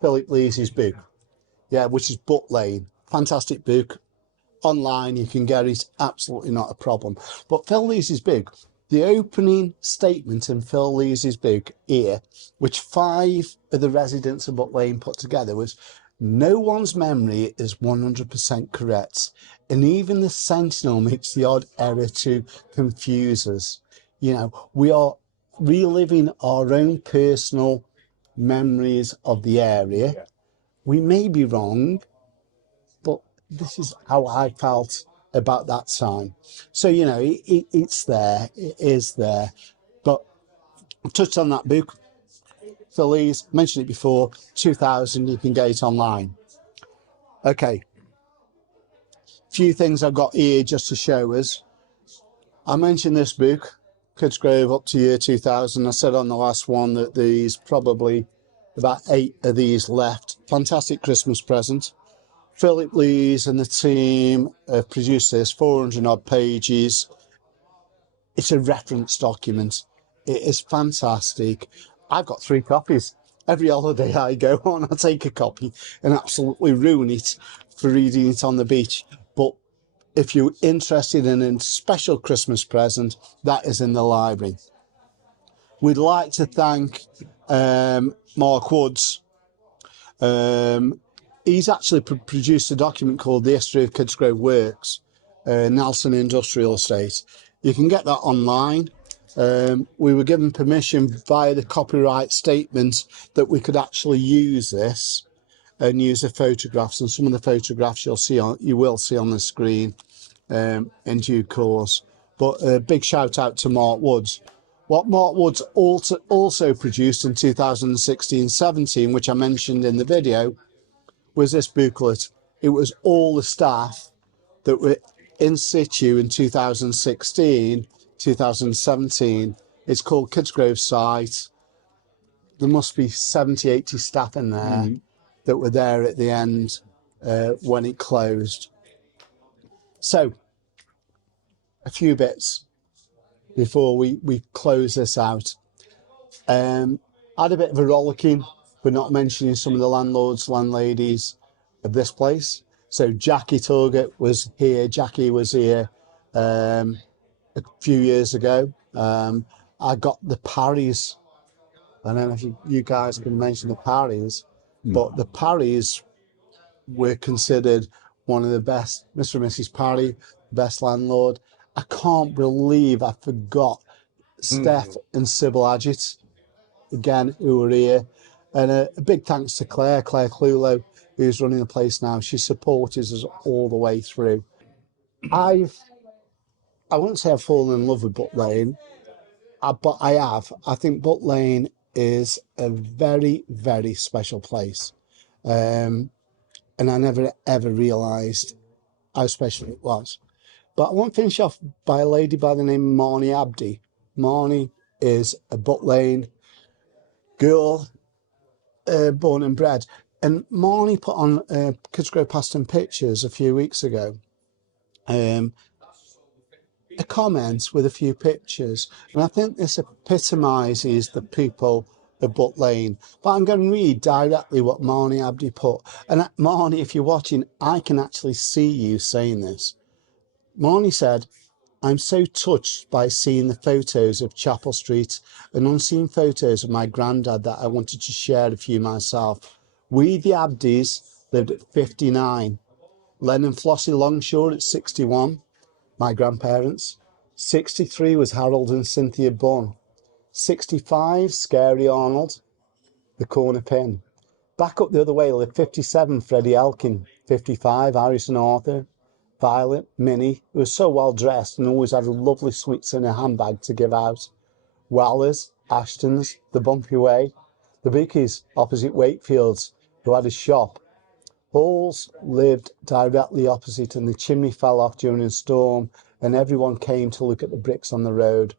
Philip Lees's book, which is Butt Lane. Fantastic book. Online, you can get it, absolutely not a problem. But Phil Lees's book, the opening statement in Phil Lees's book here, which 5 of the residents of Butt Lane put together, was, no one's memory is 100% correct. And even the Sentinel makes the odd error to confuse us. We are reliving our own personal memories of the area. We may be wrong, but this is how I felt about that time. So, it's there, it is there. But I touched on that book, Phil Lees, mentioned it before, 2000, you can get it online. Okay, few things I've got here just to show us. I mentioned this book, Kidsgrove up to year 2000. I said on the last one that there's probably about 8 of these left. Fantastic Christmas present. Philip Lees and the team have produced this, 400 odd pages. It's a reference document. It is fantastic. I've got 3 copies. Every holiday I go on, I take a copy and absolutely ruin it for reading it on the beach. But if you're interested in a special Christmas present, that is in the library. We'd like to thank Mark Woods. He's actually produced a document called The History of Kidsgrove Works, Nelson Industrial Estate. You can get that online. We were given permission via the copyright statement that we could actually use this and use the photographs, and some of the photographs you will see on the screen in due course. But a big shout out to Mark Woods. What Mark Woods also produced in 2016-17, which I mentioned in the video, was this booklet. It was all the staff that were in situ in 2016, 2017. It's called Kidsgrove Site. There must be 70, 80 staff in there that were there at the end when it closed. So, a few bits before we close this out. I had a bit of a rollicking, but not mentioning some of the landlords, landladies of this place. So Jackie Turgott was here. Jackie was here a few years ago. I got the Parries. I don't know if you guys can mention the Parries, but the Parries were considered one of the best. Mr. and Mrs. Parry, best landlord. I can't believe I forgot Steph and Sybil Adgett, again, who were here. And a big thanks to Claire Clulo, who's running the place now. She supported us all the way through. I wouldn't say I've fallen in love with Butt Lane, but I have. I think Butt Lane is a very, very special place. And I never, ever realised how special it was. But I want to finish off by a lady by the name of Marnie Abdi. Marnie is a Butt Lane girl, born and bred. And Marnie put on Kidsgrove Paston Pictures a few weeks ago a comment with a few pictures. And I think this epitomises the people of Butt Lane. But I'm going to read directly what Marnie Abdi put. And Marnie, if you're watching, I can actually see you saying this. Marnie said, "I'm so touched by seeing the photos of Chapel Street and unseen photos of my granddad that I wanted to share a few myself. We, the Abdis, lived at 59. Len and Flossie Longshore at 61, my grandparents. 63 was Harold and Cynthia Bunn. 65, Scary Arnold, the corner pin. Back up the other way lived 57, Freddie Elkin. 55, Harrison Arthur. Violet, Minnie, who was so well dressed and always had lovely sweets in her handbag to give out. Wellers, Ashtons, the Bumpy Way, the Bickies opposite Wakefield's, who had a shop. Halls lived directly opposite, and the chimney fell off during a storm, and everyone came to look at the bricks on the road.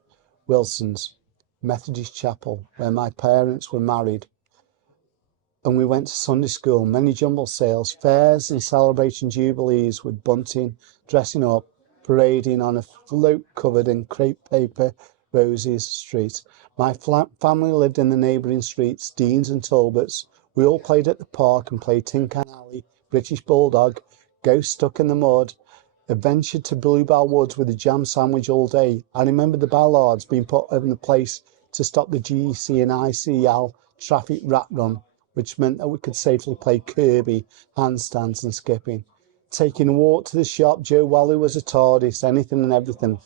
Wilson's, Methodist Chapel, where my parents were married. And we went to Sunday school, many jumble sales, fairs and celebrating jubilees with bunting, dressing up, parading on a float covered in crepe paper, Roses Street. My family lived in the neighbouring streets, Deans and Talbots. We all played at the park and played Tin Can Alley, British Bulldog, Ghost Stuck in the Mud, adventured to Bluebell Woods with a jam sandwich all day. I remember the ballards being put in the place to stop the GEC and ICL traffic rat run, which meant that we could safely play Kirby, handstands and skipping. Taking a walk to the shop, Joe Wally was a TARDIS, anything and everything.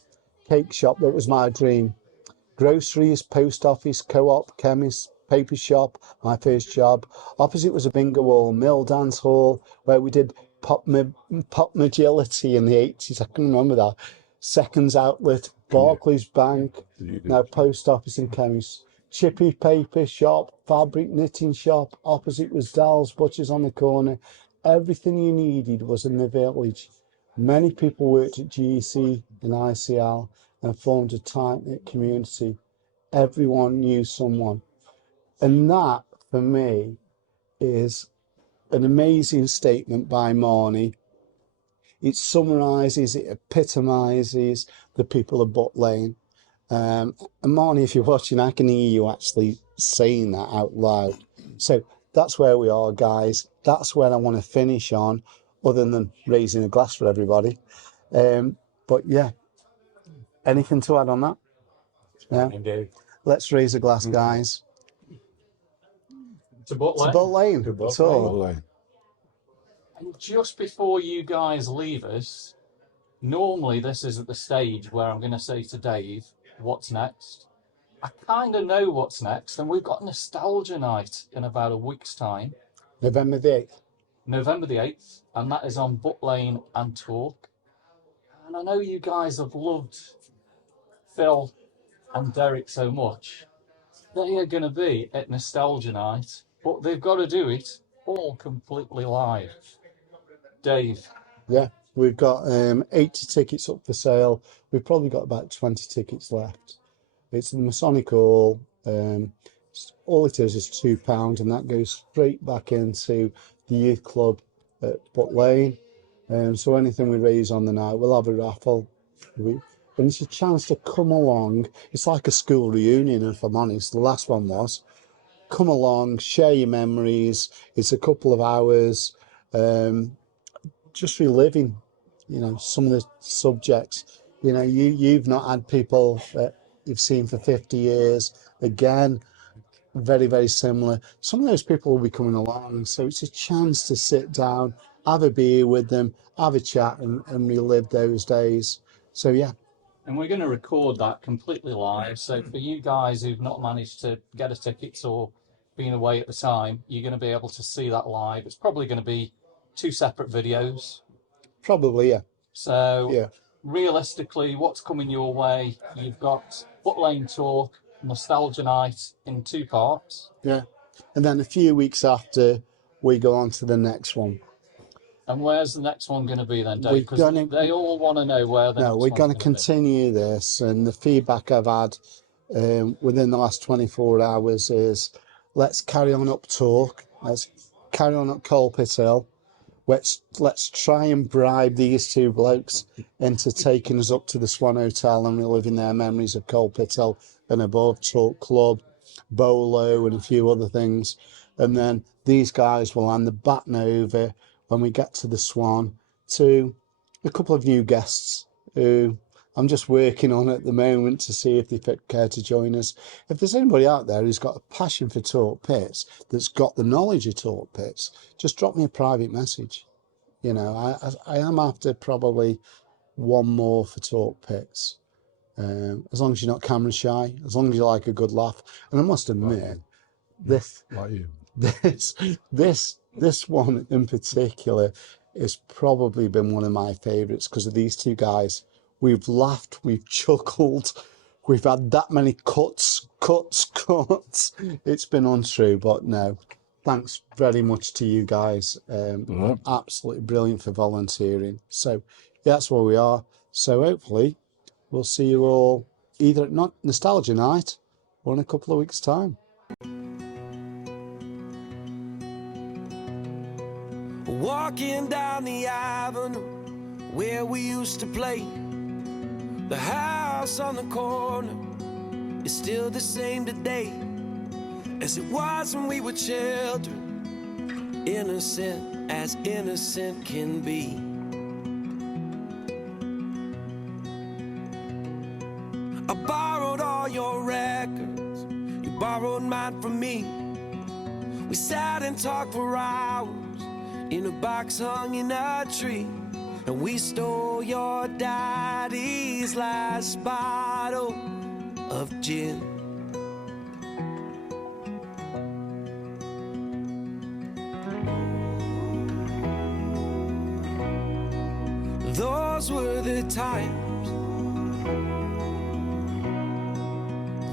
Cake shop, that was my dream. Groceries, post office, co-op, chemist, paper shop, my first job. Opposite was a bingo hall, mill dance hall, where we did pop agility in the 80s, I can remember that. Seconds outlet, Barclays Bank, now post office and chemist. Chippy paper shop, fabric knitting shop, opposite was Dal's Butchers on the corner. Everything you needed was in the village. Many people worked at GEC and ICL and formed a tight-knit community. Everyone knew someone. And that, for me, is an amazing statement by Marnie. It summarises, it epitomises the people of Butt Lane. And Marnie, if you're watching, I can hear you actually saying that out loud. So that's where we are, guys. That's where I want to finish on, other than raising a glass for everybody. But yeah, anything to add on that? Yeah. Let's raise a glass, guys. To Butt Lane. To Butt Lane. To Butt That's all. Lane. And just before you guys leave us, normally this is at the stage where I'm going to say to Dave, what's next. I kind of know what's next, and we've got nostalgia night in about a week's time. November the 8th. November the 8th, and that is on Butt Lane and Talke. And I know you guys have loved Phil and Derek so much. They are going to be at Nostalgia Night, but they've got to do it all completely live. Dave. Yeah, we've got 80 tickets up for sale. We've probably got about 20 tickets left. It's in the Masonic Hall. All it is £2, and that goes straight back into the youth club at Butt Lane. So anything we raise on the night, we'll have a raffle. And it's a chance to come along. It's like a school reunion, if I'm honest. The last one was. Come along, share your memories. It's a couple of hours. Just reliving, some of the subjects. You've not had people that you've seen for 50 years. Again, very, very similar. Some of those people will be coming along, so it's a chance to sit down, have a beer with them, have a chat, and relive those days. So yeah. And we're going to record that completely live. So for you guys who've not managed to get a ticket or been away at the time, you're going to be able to see that live. It's probably going to be 2 separate videos. Probably, yeah. So yeah. Realistically, what's coming your way? You've got Butt Lane Talke, Nostalgia Night in 2 parts. Yeah. And then a few weeks after, we go on to the next one. And where's the next one going to be then, Dave? Because they all want to know where the next one's going to be. No, we're going to continue this, and the feedback I've had within the last 24 hours is, let's carry on up Talke, let's carry on up Colpit Hill, let's try and bribe these 2 blokes into taking us up to the Swan Hotel and reliving their memories of Colpit Hill and above, Talke Club, Bolo, and a few other things. And then these guys will hand the baton over when we get to the Swan to a couple of new guests who I'm just working on at the moment to see if they care to join us. If there's anybody out there who's got a passion for Talke Pits, that's got the knowledge of Talke Pits, just drop me a private message. I am after probably one more for Talke Pits. As long as you're not camera shy, as long as you like a good laugh. And I must admit, this one in particular has probably been one of my favourites because of these 2 guys. We've laughed, we've chuckled, we've had that many cuts. It's been untrue, but no. Thanks very much to you guys. Absolutely brilliant for volunteering. So that's where we are. So hopefully we'll see you all either at Nostalgia Night or in a couple of weeks' time. Walking down the avenue where we used to play, the house on the corner is still the same today as it was when we were children, innocent as innocent can be. I borrowed all your records, you borrowed mine from me. We sat and talked for hours in a box hung in a tree, and we stole your daddy's last bottle of gin. Those were the times,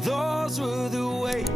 those were the ways.